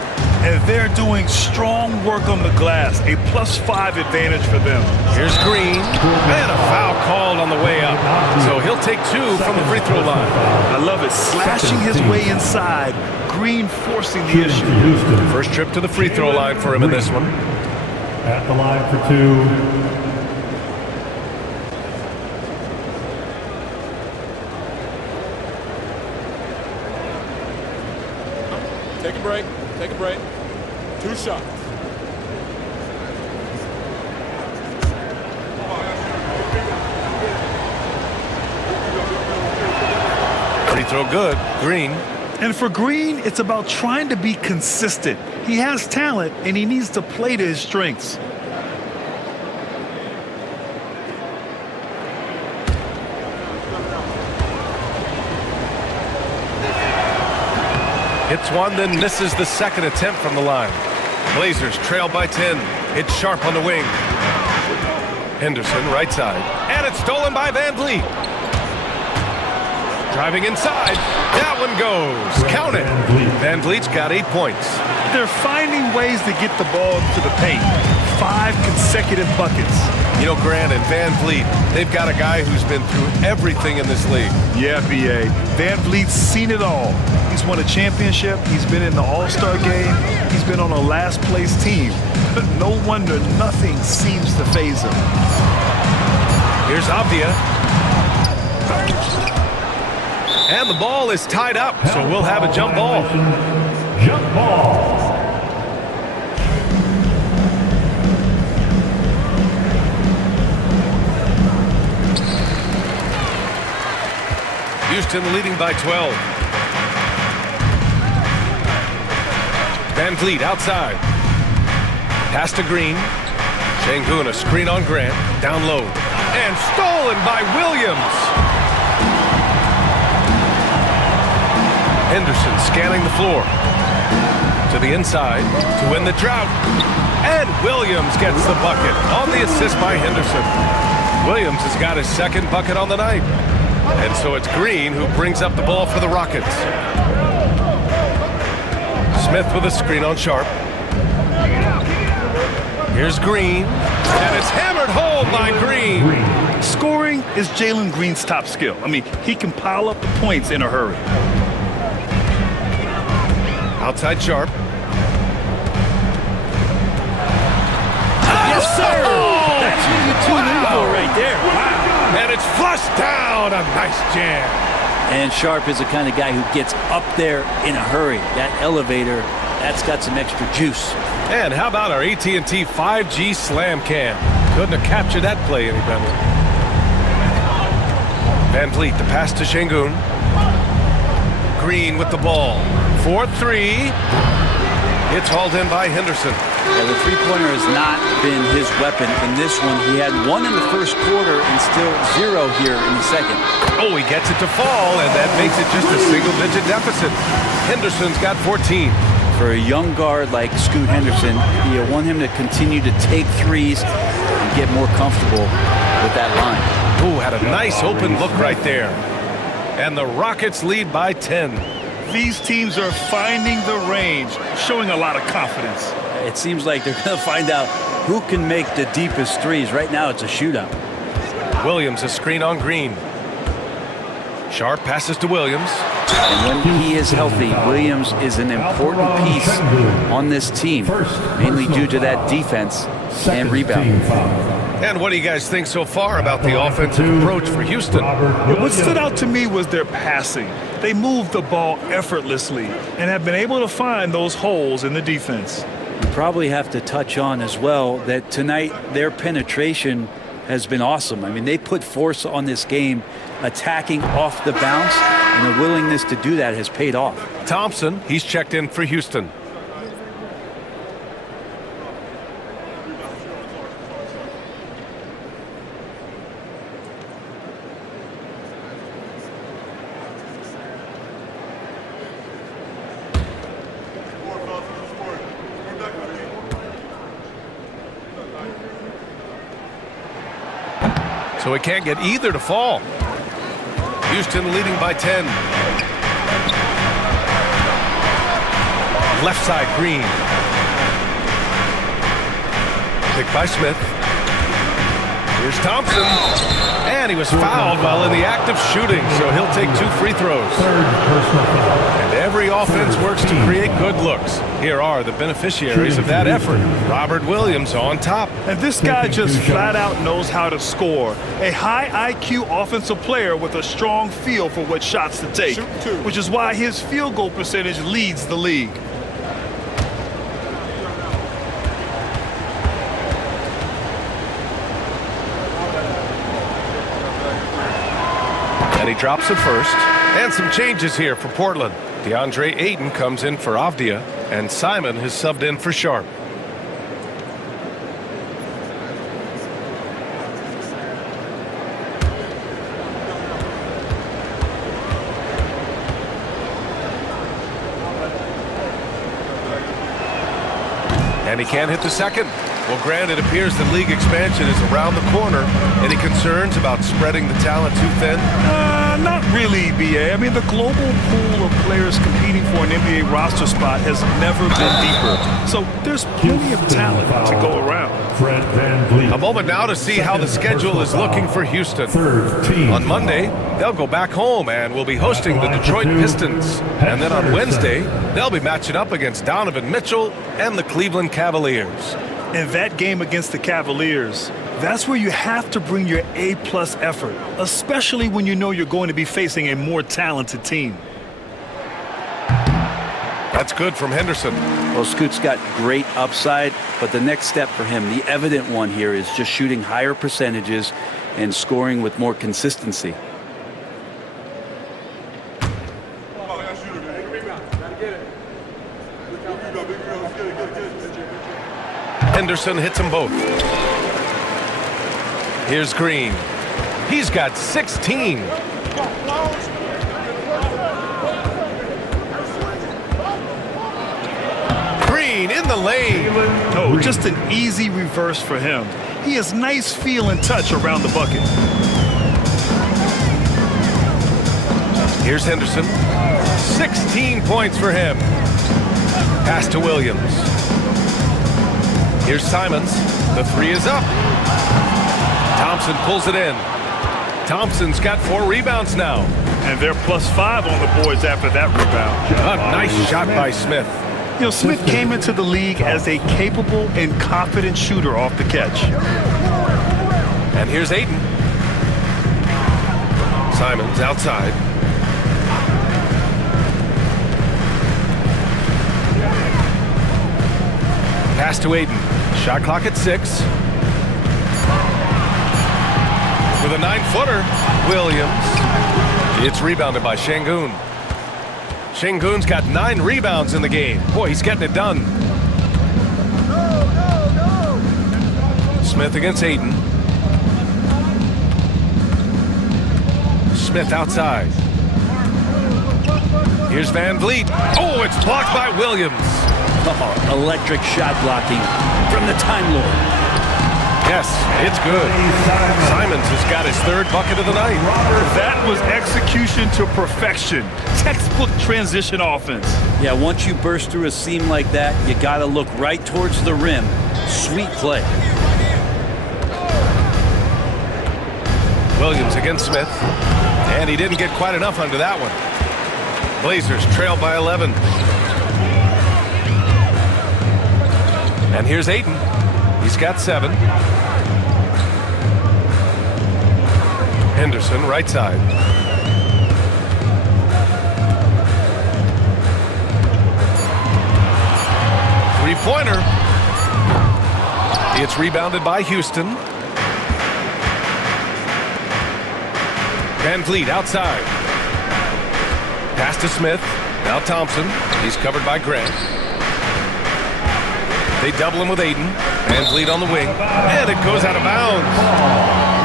And they're doing strong work on the glass. A +5 advantage for them. Here's Green. And a foul called on the way up. So he'll take 2 from the free throw line. I love it. Slashing his way inside. Green forcing the issue. First trip to the free throw line for him in this one. At the line for 2. Take a break. Take a break. 2 shots. Free throw good. Green. And for Green, it's about trying to be consistent. He has talent, and he needs to play to his strengths. Hits one, then misses the second attempt from the line. Blazers trail by 10. It's Sharp on the wing. Henderson, right side. And it's stolen by Van Vliet. Driving inside. That one goes. Count it. Van Vliet's got 8 points. They're finding ways to get the ball to the paint. 5 consecutive buckets. You know, Grant and Van Vliet, they've got a guy who's been through everything in this league. Yeah, B.A. Van Vliet's seen it all. He's won a championship. He's been in the All-Star game. He's been on a last-place team. But no wonder nothing seems to faze him. Here's Avdia. And the ball is tied up, so we'll have a jump ball. Jump ball. Houston leading by 12. Van Vliet outside. Pass to Green. Şengün, a screen on Grant. Down low. And stolen by Williams. Henderson scanning the floor. To the inside to win the drought. And Williams gets the bucket on the assist by Henderson. Williams has got his second bucket on the night. And so it's Green who brings up the ball for the Rockets. Smith with a screen on Sharp. Here's Green, and it's hammered home by Green. Scoring is Jalen Green's top skill. I mean, he can pile up the points in a hurry. Outside Sharp. Yes, sir! That's what you tune in for right there. Wow. And it's flushed down. A nice jam. And Sharp is the kind of guy who gets up there in a hurry. That elevator, that's got some extra juice. And how about our AT&T 5G Slam Cam? Couldn't have captured that play any better. Van Vliet, the pass to Şengün. Green with the ball. 4-3. It's hauled in by Henderson. Yeah, the three-pointer has not been his weapon in this one. He had one in the first quarter and still 0 here in the second. Oh, he gets it to fall, and that makes it just a single-digit deficit. Henderson's got 14. For a young guard like Scoot Henderson, you want him to continue to take threes and get more comfortable with that line. Ooh, had a nice open look right there. And the Rockets lead by 10. These teams are finding the range, showing a lot of confidence. It seems like they're going to find out who can make the deepest threes. Right now, it's a shootout. Williams, a screen on Green. Sharp passes to Williams. And when he is healthy, Williams is an important piece on this team, mainly due to that defense and rebound. And what do you guys think so far about the offensive approach for Houston? What stood out to me was their passing. They moved the ball effortlessly and have been able to find those holes in the defense. You probably have to touch on as well that tonight their penetration has been awesome. I mean, they put force on this game, attacking off the bounce, and the willingness to do that has paid off. Thompson, he's checked in for Houston. So he can't get either to fall. Houston leading by 10. Left side, Green. Picked by Smith. Here's Thompson. And he was fouled while in the act of shooting, so he'll take 2 free throws. And every offense works to create good looks. Here are the beneficiaries of that effort. Robert Williams on top. And this guy just flat out knows how to score. A high IQ offensive player with a strong feel for what shots to take, which is why his field goal percentage leads the league. And he drops it first. And some changes here for Portland. DeAndre Ayton comes in for Avdia, and Simon has subbed in for Sharp. And he can't hit the second. Well, Grant, it appears the league expansion is around the corner. Any concerns about spreading the talent too thin? Not really, BA. I mean, the global pool of players competing for an NBA roster spot has never been deeper. So there's plenty of talent to go around. A moment now to see how the schedule is looking for Houston. On Monday, they'll go back home and will be hosting the Detroit Pistons. And then on Wednesday, they'll be matching up against Donovan Mitchell and the Cleveland Cavaliers. In that game against the Cavaliers, that's where you have to bring your A-plus effort, especially when you know you're going to be facing a more talented team. That's good from Henderson. Well, Scoot's got great upside, but the next step for him, the evident one here, is just shooting higher percentages and scoring with more consistency. Henderson hits them both. Here's Green. He's got 16. Green Green in the lane. No, just an easy reverse for him. He has nice feel and touch around the bucket. Here's Henderson. 16 points for him. Pass to Williams. Here's Simons. The three is up. Thompson pulls it in. Thompson's got 4 rebounds now. And they're +5 on the boards after that rebound. A nice shot by Smith. You know, Smith came into the league as a capable and confident shooter off the catch. And here's Ayton. Simons outside. Pass to Ayton. Shot clock at 6. With a 9-footer, Williams. It's rebounded by Şengün. Şengün's got 9 rebounds in the game. Boy, he's getting it done. Smith against Ayton. Smith outside. Here's Van Vliet. Oh, it's blocked by Williams. Oh, electric shot blocking from the Time Lord. Yes, it's good. Simons has got his 3rd bucket of the night. That was execution to perfection. Textbook transition offense. Yeah, once you burst through a seam like that, you got to look right towards the rim. Sweet play. Williams against Smith. And he didn't get quite enough under that one. Blazers trail by 11. And here's Ayton. He's got 7. Henderson, right side. Three-pointer. It's rebounded by Houston. Van Vliet outside. Pass to Smith. Now Thompson. He's covered by Grant. They double him with Ayton. Van Vliet on the wing. And it goes out of bounds.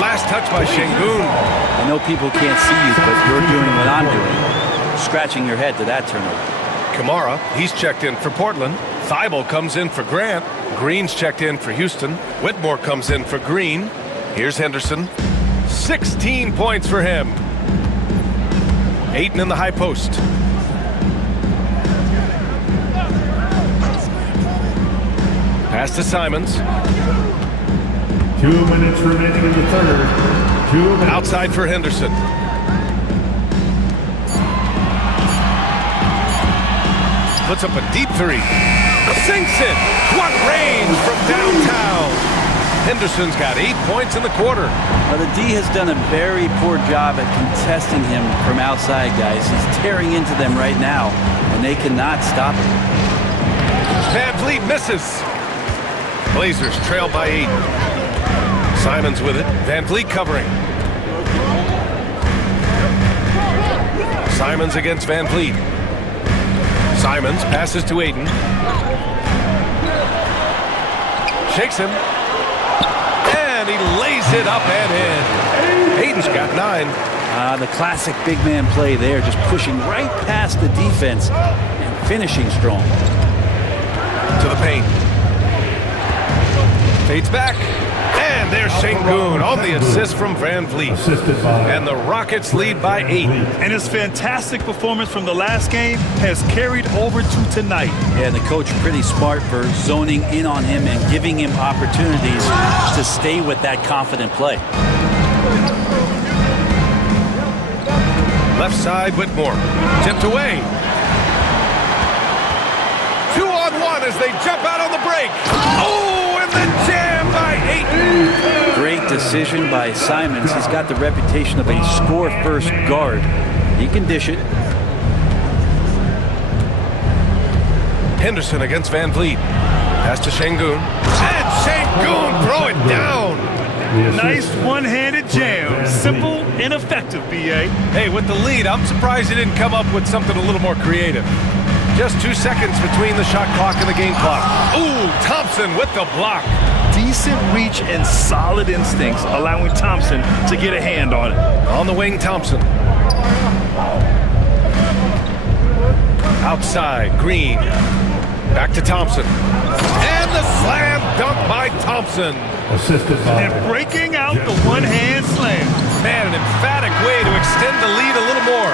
Last touch by Şengün. I know people can't see you, but you're doing what I'm doing. Scratching your head to that turnover. Kamara, he's checked in for Portland. Thibault comes in for Grant. Green's checked in for Houston. Whitmore comes in for Green. Here's Henderson. 16 points for him. Ayton in the high post. Pass to Simons. 2 minutes remaining in the 3rd. 2 minutes. Outside for Henderson. Puts up a deep 3. Sinks it. What range from downtown. Henderson's got 8 points in the quarter. Well, the D has done a very poor job at contesting him from outside, guys. He's tearing into them right now, and they cannot stop him. Van Vliet misses. Blazers trail by 8. Simons with it. Van Vliet covering. Simons against Van Vliet. Simons passes to Ayton. Shakes him. And he lays it up and in. Ayton's got 9. The classic big man play there, just pushing right past the defense and finishing strong. To the paint. Fades back. And there's Şengün on the assist from Van Vliet. And the Rockets lead by 8. And his fantastic performance from the last game has carried over to tonight. Yeah, the coach pretty smart for zoning in on him and giving him opportunities to stay with that confident play. Left side, Whitmore. Tipped away. 2-on-1 as they jump out on the break. Oh, and the jam by Ayton. Great decision by Simons. He's got the reputation of a score-first guard. He can dish it. Henderson against Van Vliet. Pass to Şengün. And Şengün throw it down. Nice one-handed jam. Simple and effective, B.A. Hey, with the lead, I'm surprised he didn't come up with something a little more creative. Just 2 seconds between the shot clock and the game clock. Ooh, Thompson with the block. Decent reach and solid instincts, allowing Thompson to get a hand on it. On the wing, Thompson. Outside, Green. Back to Thompson. And the slam dunk by Thompson. Assisted by And breaking out the one-hand slam. Man, an emphatic way to extend the lead a little more.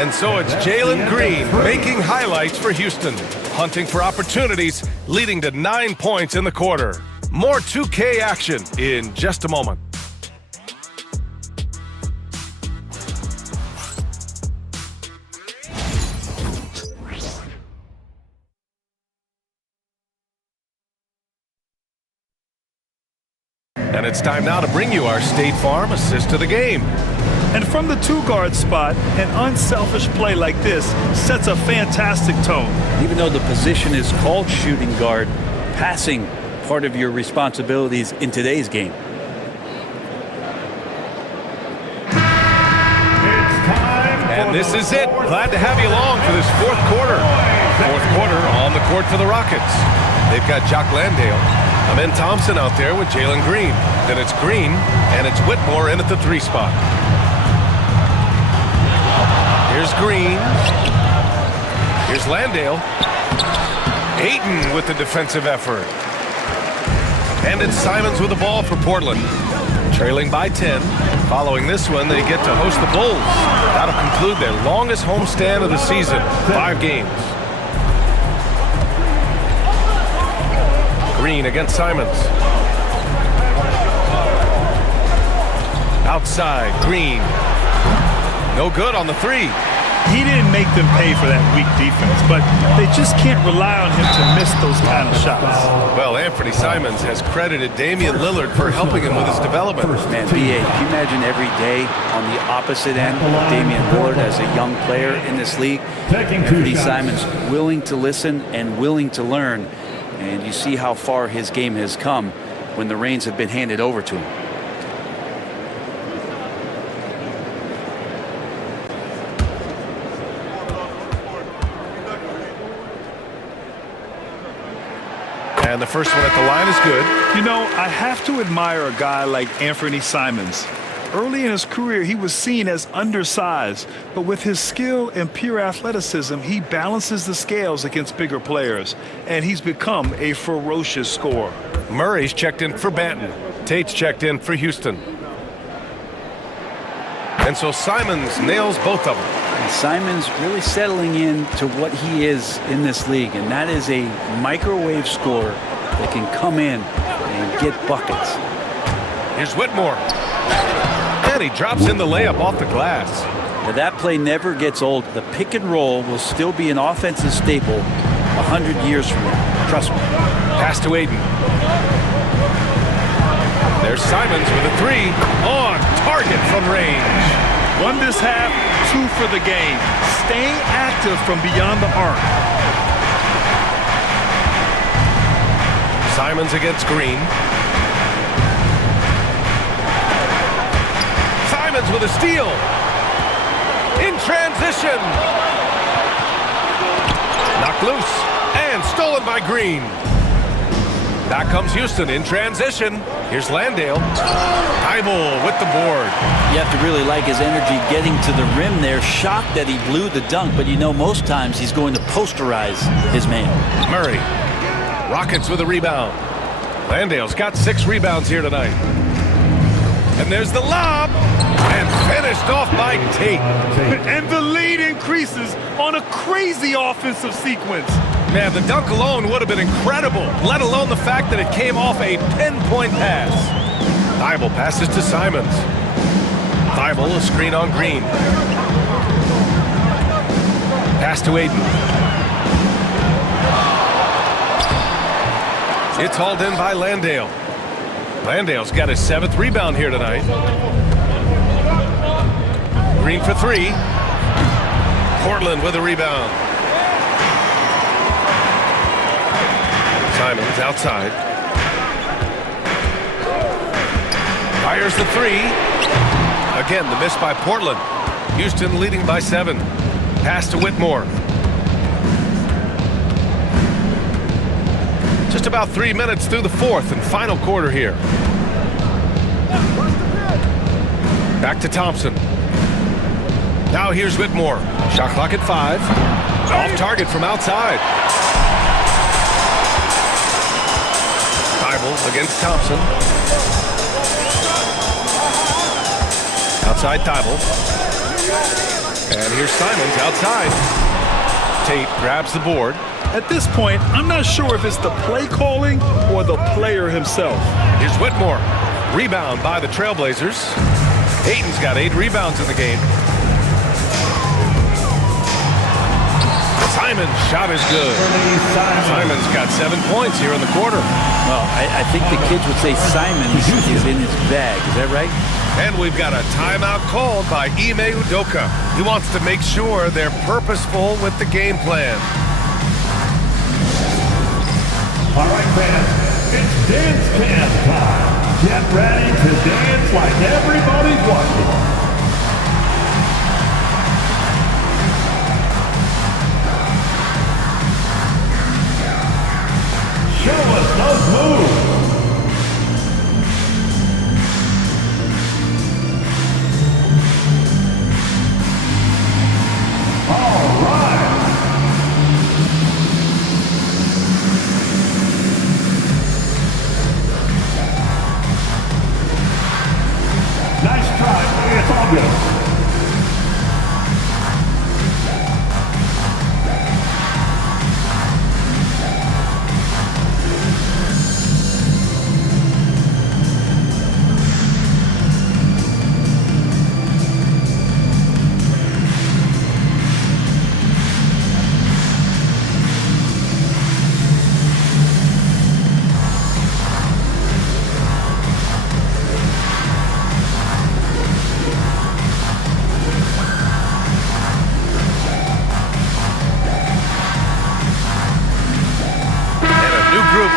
And so it's Jalen Green making highlights for Houston, hunting for opportunities, leading to 9 points in the quarter. More 2K action in just a moment. And it's time now to bring you our State Farm assist of the game. And from the two-guard spot, an unselfish play like this sets a fantastic tone. Even though the position is called shooting guard, passing part of your responsibilities in today's game. And this is it. Glad to have you along for this fourth quarter. Fourth quarter on the court for the Rockets. They've got Jock Landale. Amen Thompson out there with Jalen Green. Then it's Green, and it's Whitmore in at the 3 spot. Here's Green. Here's Landale. Ayton with the defensive effort. And it's Simons with the ball for Portland. Trailing by 10. Following this one, they get to host the Bulls. That'll conclude their longest homestand of the season, 5 games. Green against Simons. Outside, Green. No good on the 3. He didn't make them pay for that weak defense, but they just can't rely on him to miss those kind of shots. Well, Anthony Simons has credited Damian Lillard for helping him with his development. Man, B.A., can you imagine every day on the opposite end, Damian Lillard as a young player in this league? Anthony Simons willing to listen and willing to learn, and you see how far his game has come when the reins have been handed over to him. And the first one at the line is good. You know, I have to admire a guy like Anthony Simons. Early in his career, he was seen as undersized, but with his skill and pure athleticism, he balances the scales against bigger players, and he's become a ferocious scorer. Murray's checked in for Banton. Tate's checked in for Houston. And so Simons nails both of them. And Simons really settling in to what he is in this league, and that is a microwave scorer that can come in and get buckets. Here's Whitmore. And he drops in the layup off the glass. Now that play never gets old. The pick and roll will still be an offensive staple 100 years from now. Trust me. Pass to Ayton. There's Simons with a 3 on target from range. 1 this half, 2 for the game. Staying active from beyond the arc. Simons against Green. Simons with a steal. In transition. Knocked loose and stolen by Green. Back comes Houston in transition. Here's Landale. Dribble with the board. You have to really like his energy getting to the rim there. Shocked that he blew the dunk, but you know most times he's going to posterize his man. Murray. Rockets with a rebound. Landale's got 6 rebounds here tonight. And there's the lob. And finished off by Tate. And the lead increases on a crazy offensive sequence. Man, the dunk alone would have been incredible, let alone the fact that it came off a pinpoint pass. Thibault passes to Simons. Thibault, a screen on Green. Pass to Ayton. It's hauled in by Landale. Landale's got his 7th rebound here tonight. Green for 3. Portland with a rebound. Simons outside. Fires the 3. Again, the miss by Portland. Houston leading by 7. Pass to Whitmore. Just about 3 minutes through the 4th and final quarter here. Back to Thompson. Now here's Whitmore. Shot clock at 5. Off target from outside. dribble against Thompson. Outside Thibault. And here's Simons outside. Tate grabs the board. At this point, I'm not sure if it's the play calling or the player himself. Here's Whitmore. Rebound by the Trailblazers. Ayton's got 8 rebounds in the game. Simons' shot is good. Simons got 7 points here in the quarter. Well, I think the kids would say Simons is in his bag. Is that right? And we've got a timeout called by Ime Udoka. He wants to make sure they're purposeful with the game plan. All right, fans, it's dance camp time. Get ready to dance like everybody's watching. Show us those moves. All right. Nice try. It's all good.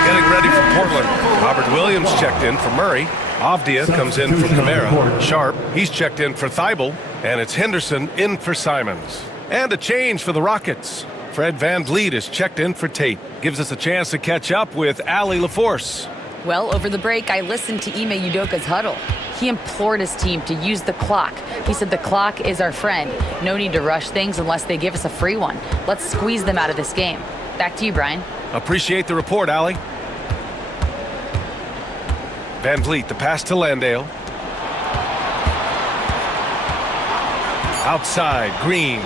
Getting ready for Portland. Robert Williams checked in for Murray. Avdia comes in for Kamara. Sharp, he's checked in for Thibault. And it's Henderson in for Simons. And a change for the Rockets. Fred VanVleet is checked in for Tate. Gives us a chance to catch up with Allie LaForce. Well, over the break, I listened to Ime Udoka's huddle. He implored his team to use the clock. He said the clock is our friend. No need to rush things unless they give us a free one. Let's squeeze them out of this game. Back to you, Brian. Appreciate the report, Allie. VanVleet, the pass to Landale. Outside, Green.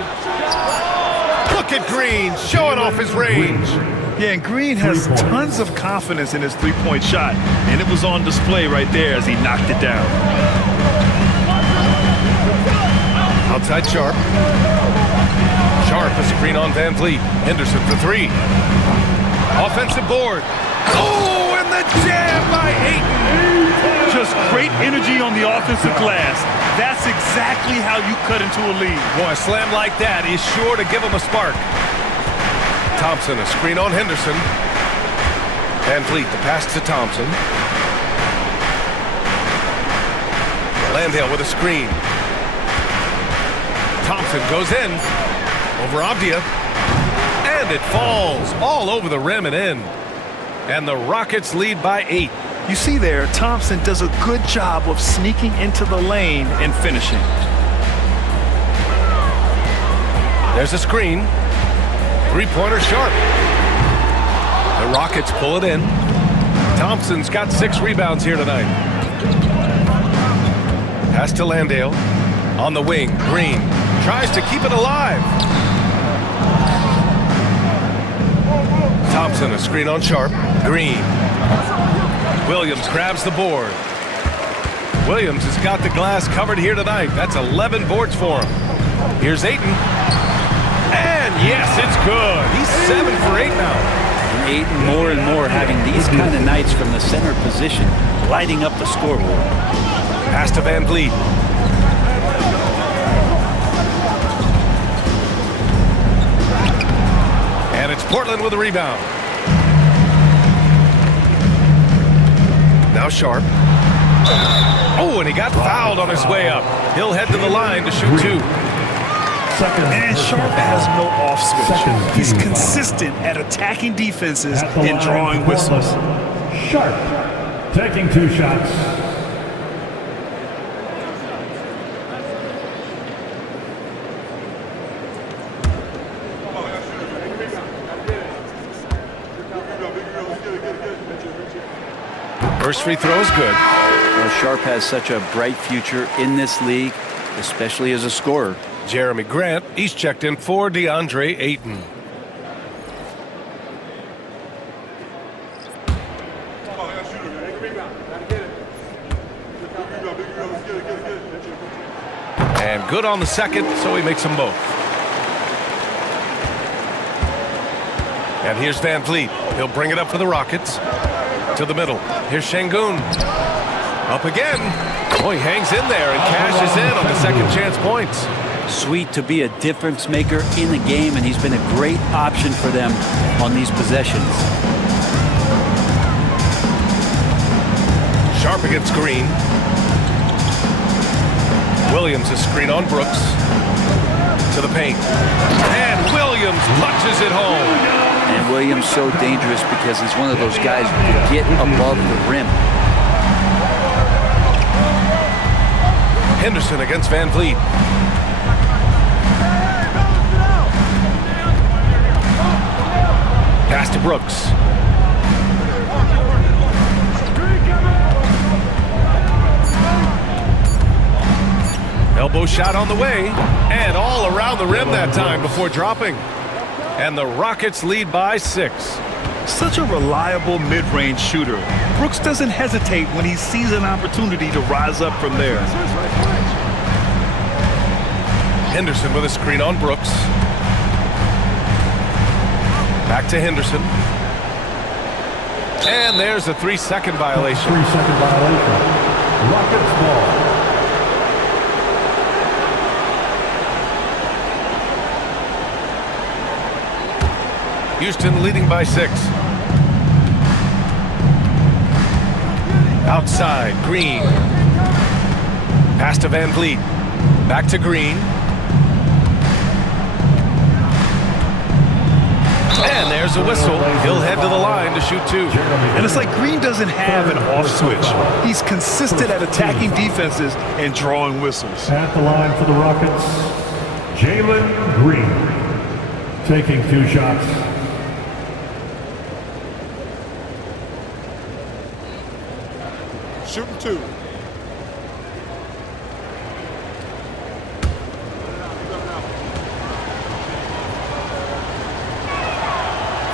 Look at Green, showing off his range. Yeah, and Green has tons of confidence in his three-point shot, and it was on display right there as he knocked it down. Outside Sharp. Sharp, a screen on VanVleet. Henderson for 3. Offensive board. Oh, and the jam by Ayton. Just great energy on the offensive glass. That's exactly how you cut into a lead. Boy, a slam like that is sure to give him a spark. Thompson, a screen on Henderson. VanVleet, the pass to Thompson. Landale with a screen. Thompson goes in. Over Avdia. And it falls all over the rim and in. And the Rockets lead by 8. You see there, Thompson does a good job of sneaking into the lane and finishing. There's a screen. Three-pointer Sharp. The Rockets pull it in. Thompson's got 6 rebounds here tonight. Pass to Landale. On the wing, Green tries to keep it alive. Thompson, a screen on Sharp. Green. Williams grabs the board. Williams has got the glass covered here tonight. That's 11 boards for him. Here's Ayton. And yes, it's good. He's 7 for 8 now. And Ayton more and more having these kind of nights from the center position, lighting up the scoreboard. Pass to VanVleet. And it's Portland with a rebound. Now Sharp. Oh, and he got fouled on his way up. He'll head to the line to shoot 2. And Sharp has no off switch. He's consistent at attacking defenses and drawing whistles. Sharp taking 2 shots. First free throw is good. Well, Sharp has such a bright future in this league, especially as a scorer. Jeremy Grant, he's checked in for DeAndre Ayton. And good on the second, so he makes them both. And here's Van Vliet. He'll bring it up for the Rockets. To the middle. Here's Şengün. Up again. Oh, he hangs in there and cashes in on the second chance points. Sweet to be a difference maker in the game, and he's been a great option for them on these possessions. Sharp against Green. Williams is screen on Brooks. To the paint. And Williams punches it home. And Williams so dangerous because he's one of those guys who can get above the rim. Henderson against Van Vliet. Pass to Brooks. Elbow shot on the way, and all around the rim that time before dropping. And the Rockets lead by 6. Such a reliable mid-range shooter. Brooks doesn't hesitate when he sees an opportunity to rise up from there. Henderson with a screen on Brooks. Back to Henderson. And there's a 3-second violation. 3-second violation. Rockets ball. Houston leading by 6. Outside, Green. Pass to Van Vliet. Back to Green. And there's a whistle. He'll head to the line to shoot 2. And it's like Green doesn't have an off switch. He's consistent at attacking defenses and drawing whistles. At the line for the Rockets, Jalen Green taking 2 shots. Shooting 2.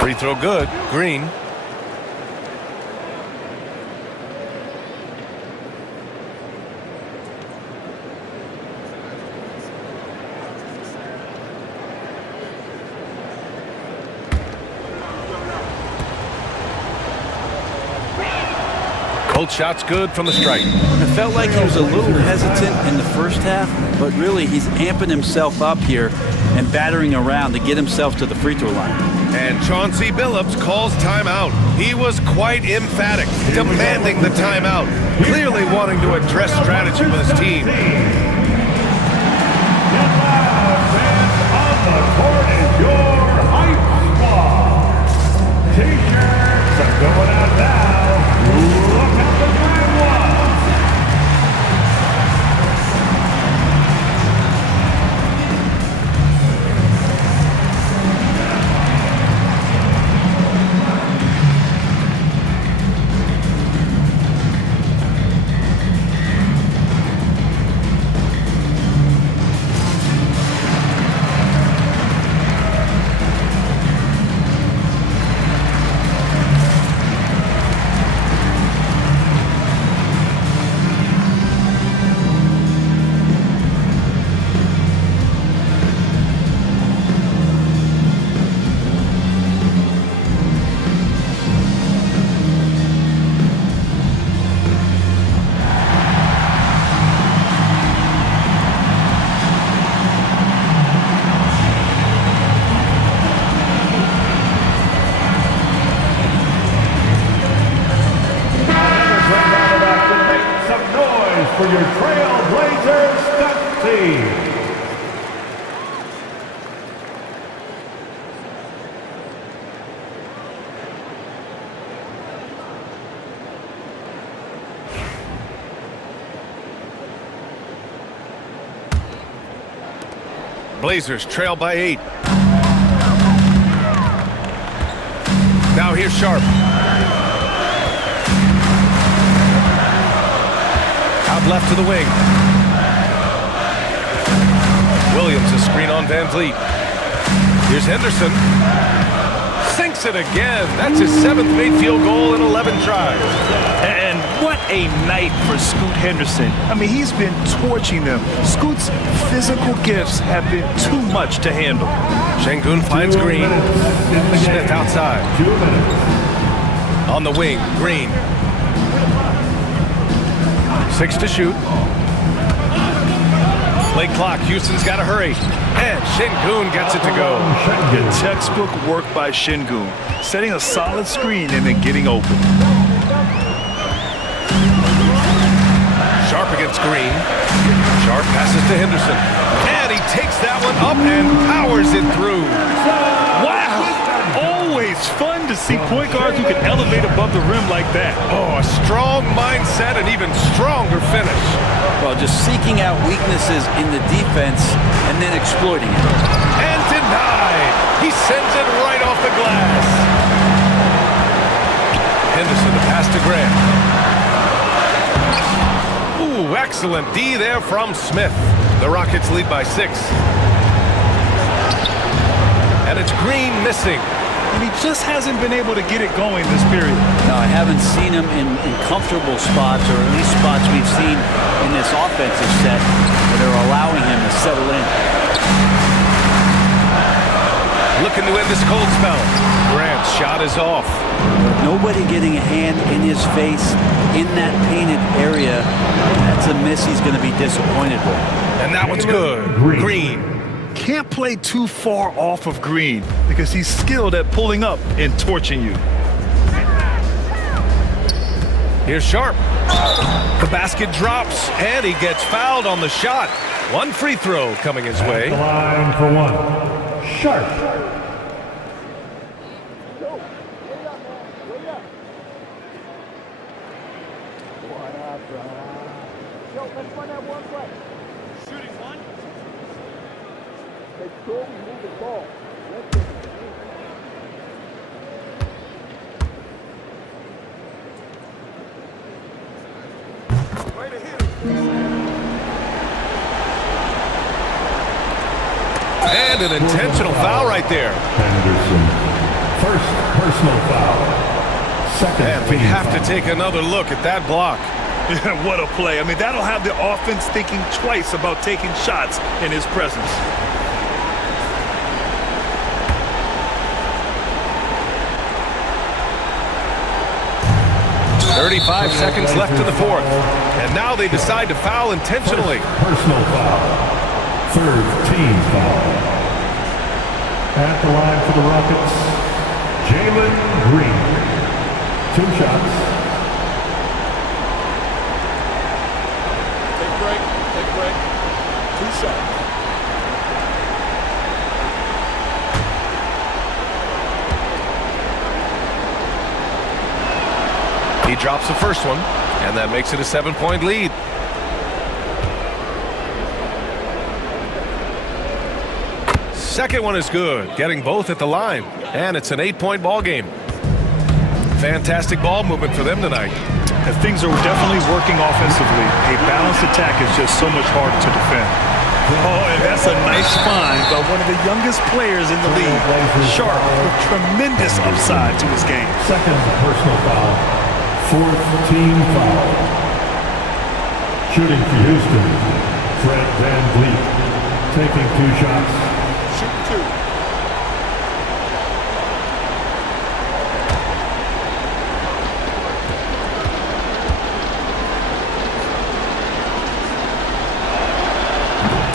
Free throw good. Green. Both shots good from the stripe. It felt like he was a little hesitant in the first half, but really he's amping himself up here and battering around to get himself to the free throw line. And Chauncey Billups calls timeout. He was quite emphatic, demanding the timeout, clearly wanting to address strategy with his team. On the court is your hype squad. T-shirts are going out now. Look out the grand one. For your Trailblazers stunt team. Blazers trail by 8. Now here's Sharp. left to the wing. Williams, a screen on Van Vliet. Here's Henderson. Sinks it again. That's his 7th made field goal in 11 tries. And what a night for Scoot Henderson. I mean, he's been torching them. Scoot's physical gifts have been too much to handle. Şengün finds Green. Smith outside. 2 minutes. On the wing, Green. 6 to shoot. Late clock, Houston's got to hurry. And Şengün gets it to go. Good textbook work by Şengün, setting a solid screen and then getting open. Sharp against Green. Sharp passes to Henderson. And he takes that one up and powers it through. Wow! Always fun to see point guards who can elevate above the rim like that. Oh, a strong mindset and even stronger finish. Well, just seeking out weaknesses in the defense and then exploiting it. And denied. He sends it right off the glass. Henderson to pass to Grant. Ooh, excellent D there from Smith. The Rockets lead by 6. And it's Green missing. And he just hasn't been able to get it going this period. No, I haven't seen him in comfortable spots, or at least spots we've seen in this offensive set that are allowing him to settle in. Looking to end this cold spell. Grant's shot is off. Nobody getting a hand in his face in that painted area. That's a miss he's going to be disappointed with. And that one's good. Green. Can't play too far off of Green because he's skilled at pulling up and torching you. Here's Sharp. The basket drops, and he gets fouled on the shot. One free throw coming his way. The line for 1. Sharp. And an intentional foul right there. Henderson. First personal foul. Second. And we have to take another look at that block. What a play. I mean, that'll have the offense thinking twice about taking shots in his presence. .35 seconds left in the 4th. And now they decide to foul intentionally. Personal foul. Third team foul. At the line for the Rockets, Jalen Green. 2 shots. Take a break. Take a break. 2 shots. He drops the first one, and that makes it a 7-point lead. Second one is good, getting both at the line, and it's an 8-point ball game. Fantastic ball movement for them tonight. And things are definitely working offensively. A balanced attack is just so much harder to defend. Oh, and that's a nice find by one of the youngest players in the league. Sharp with tremendous upside to his game. Second personal foul. Fourth team foul. Shooting for Houston, Fred Van Vliet. Taking 2 shots. Shooting 2.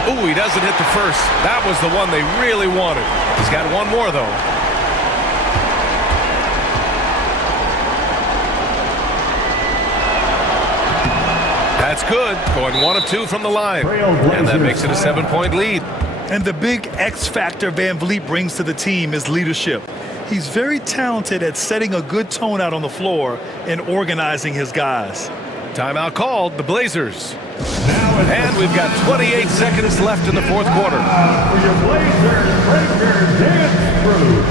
Ooh, he doesn't hit the first. That was the one they really wanted. He's got one more, though. That's good. Going 1 of 2 from the line. And that makes it a 7-point lead. And the big X factor Van Vliet brings to the team is leadership. He's very talented at setting a good tone out on the floor and organizing his guys. Timeout called, the Blazers. And we've got 28 seconds left in the 4th quarter. For your Blazers, breaker dance crew.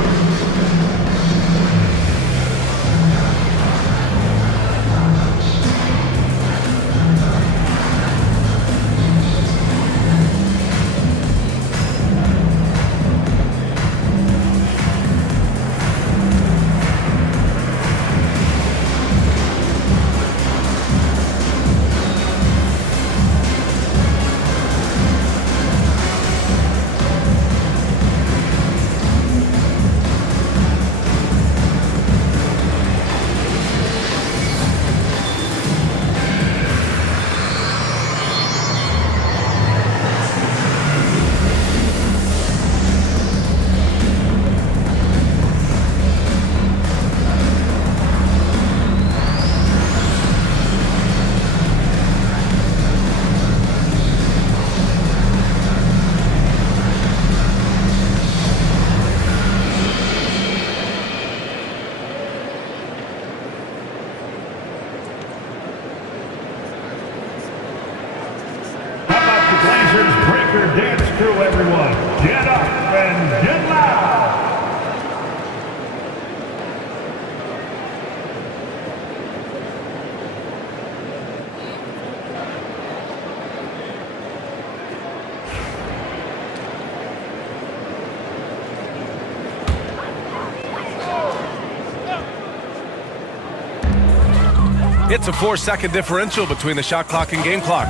It's a 4-second differential between the shot clock and game clock.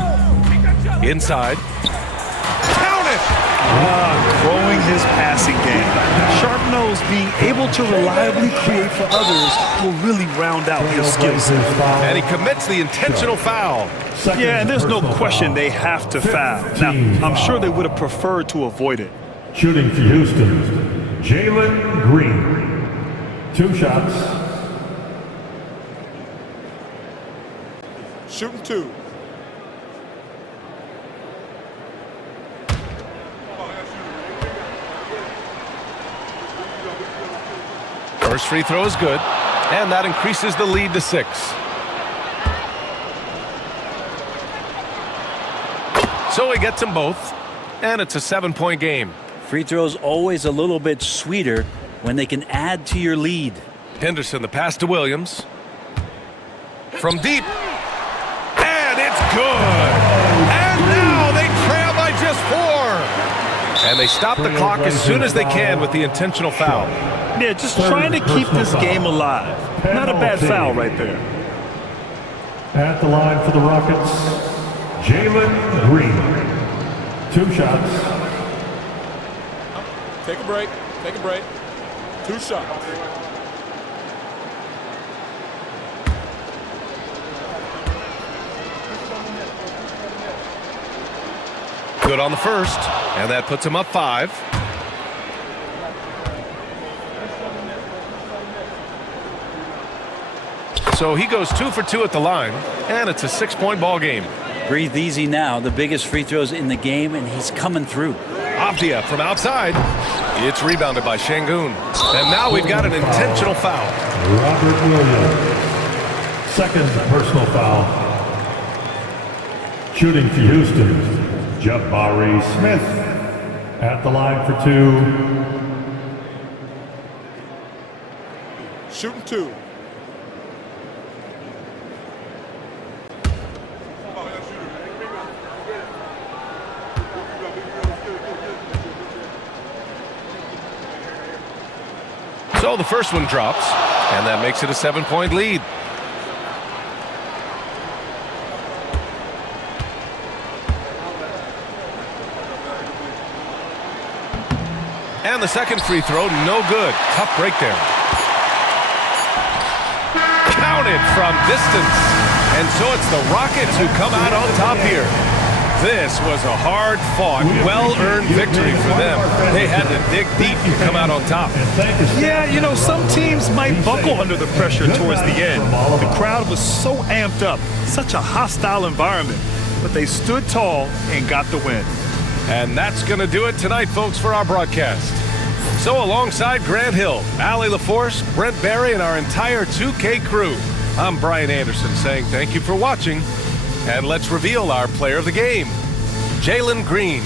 Inside. Count it! Growing his passing game. Sharp knows being able to reliably create for others will really round out his skill set. And he commits the intentional foul. Yeah, and there's no question they have to foul. Now, I'm sure they would have preferred to avoid it. Shooting for Houston, Jaylen Green. 2 shots. Shooting 2. First free throw is good, and that increases the lead to 6. So he gets them both, and it's a 7-point game. Free throws always a little bit sweeter when they can add to your lead. Henderson, the pass to Williams. From deep. And it's good. And now they trail by just 4. And they stop the clock as soon as they can with the intentional foul. Yeah, just trying to keep this game alive. Not a bad foul right there. At the line for the Rockets, Jaylen Green. 2 shots. Take a break. Take a break. 2 shots. Good on the first, and that puts him up 5. So he goes 2 for 2 at the line, and it's a 6-point ball game. Breathe easy now. The biggest free throws in the game, and he's coming through. Avdia from outside. It's rebounded by Şengün. And now we've got an intentional foul. Robert Williams. 2nd personal foul. Shooting for Houston, Jabari Smith. At the line for 2. Shooting 2. So the first one drops, and that makes it a 7-point lead. And the second free throw, no good. Tough break there. Counted from distance. And so it's the Rockets who come out on top here. This was a hard-fought, well-earned victory for them. They had to dig deep to come out on top. Yeah, you know, some teams might buckle under the pressure towards the end. The crowd was so amped up, such a hostile environment. But they stood tall and got the win. And that's going to do it tonight, folks, for our broadcast. So alongside Grant Hill, Allie LaForce, Brent Barry, and our entire 2K crew, I'm Brian Anderson saying thank you for watching. And let's reveal our player of the game, Jaylen Green.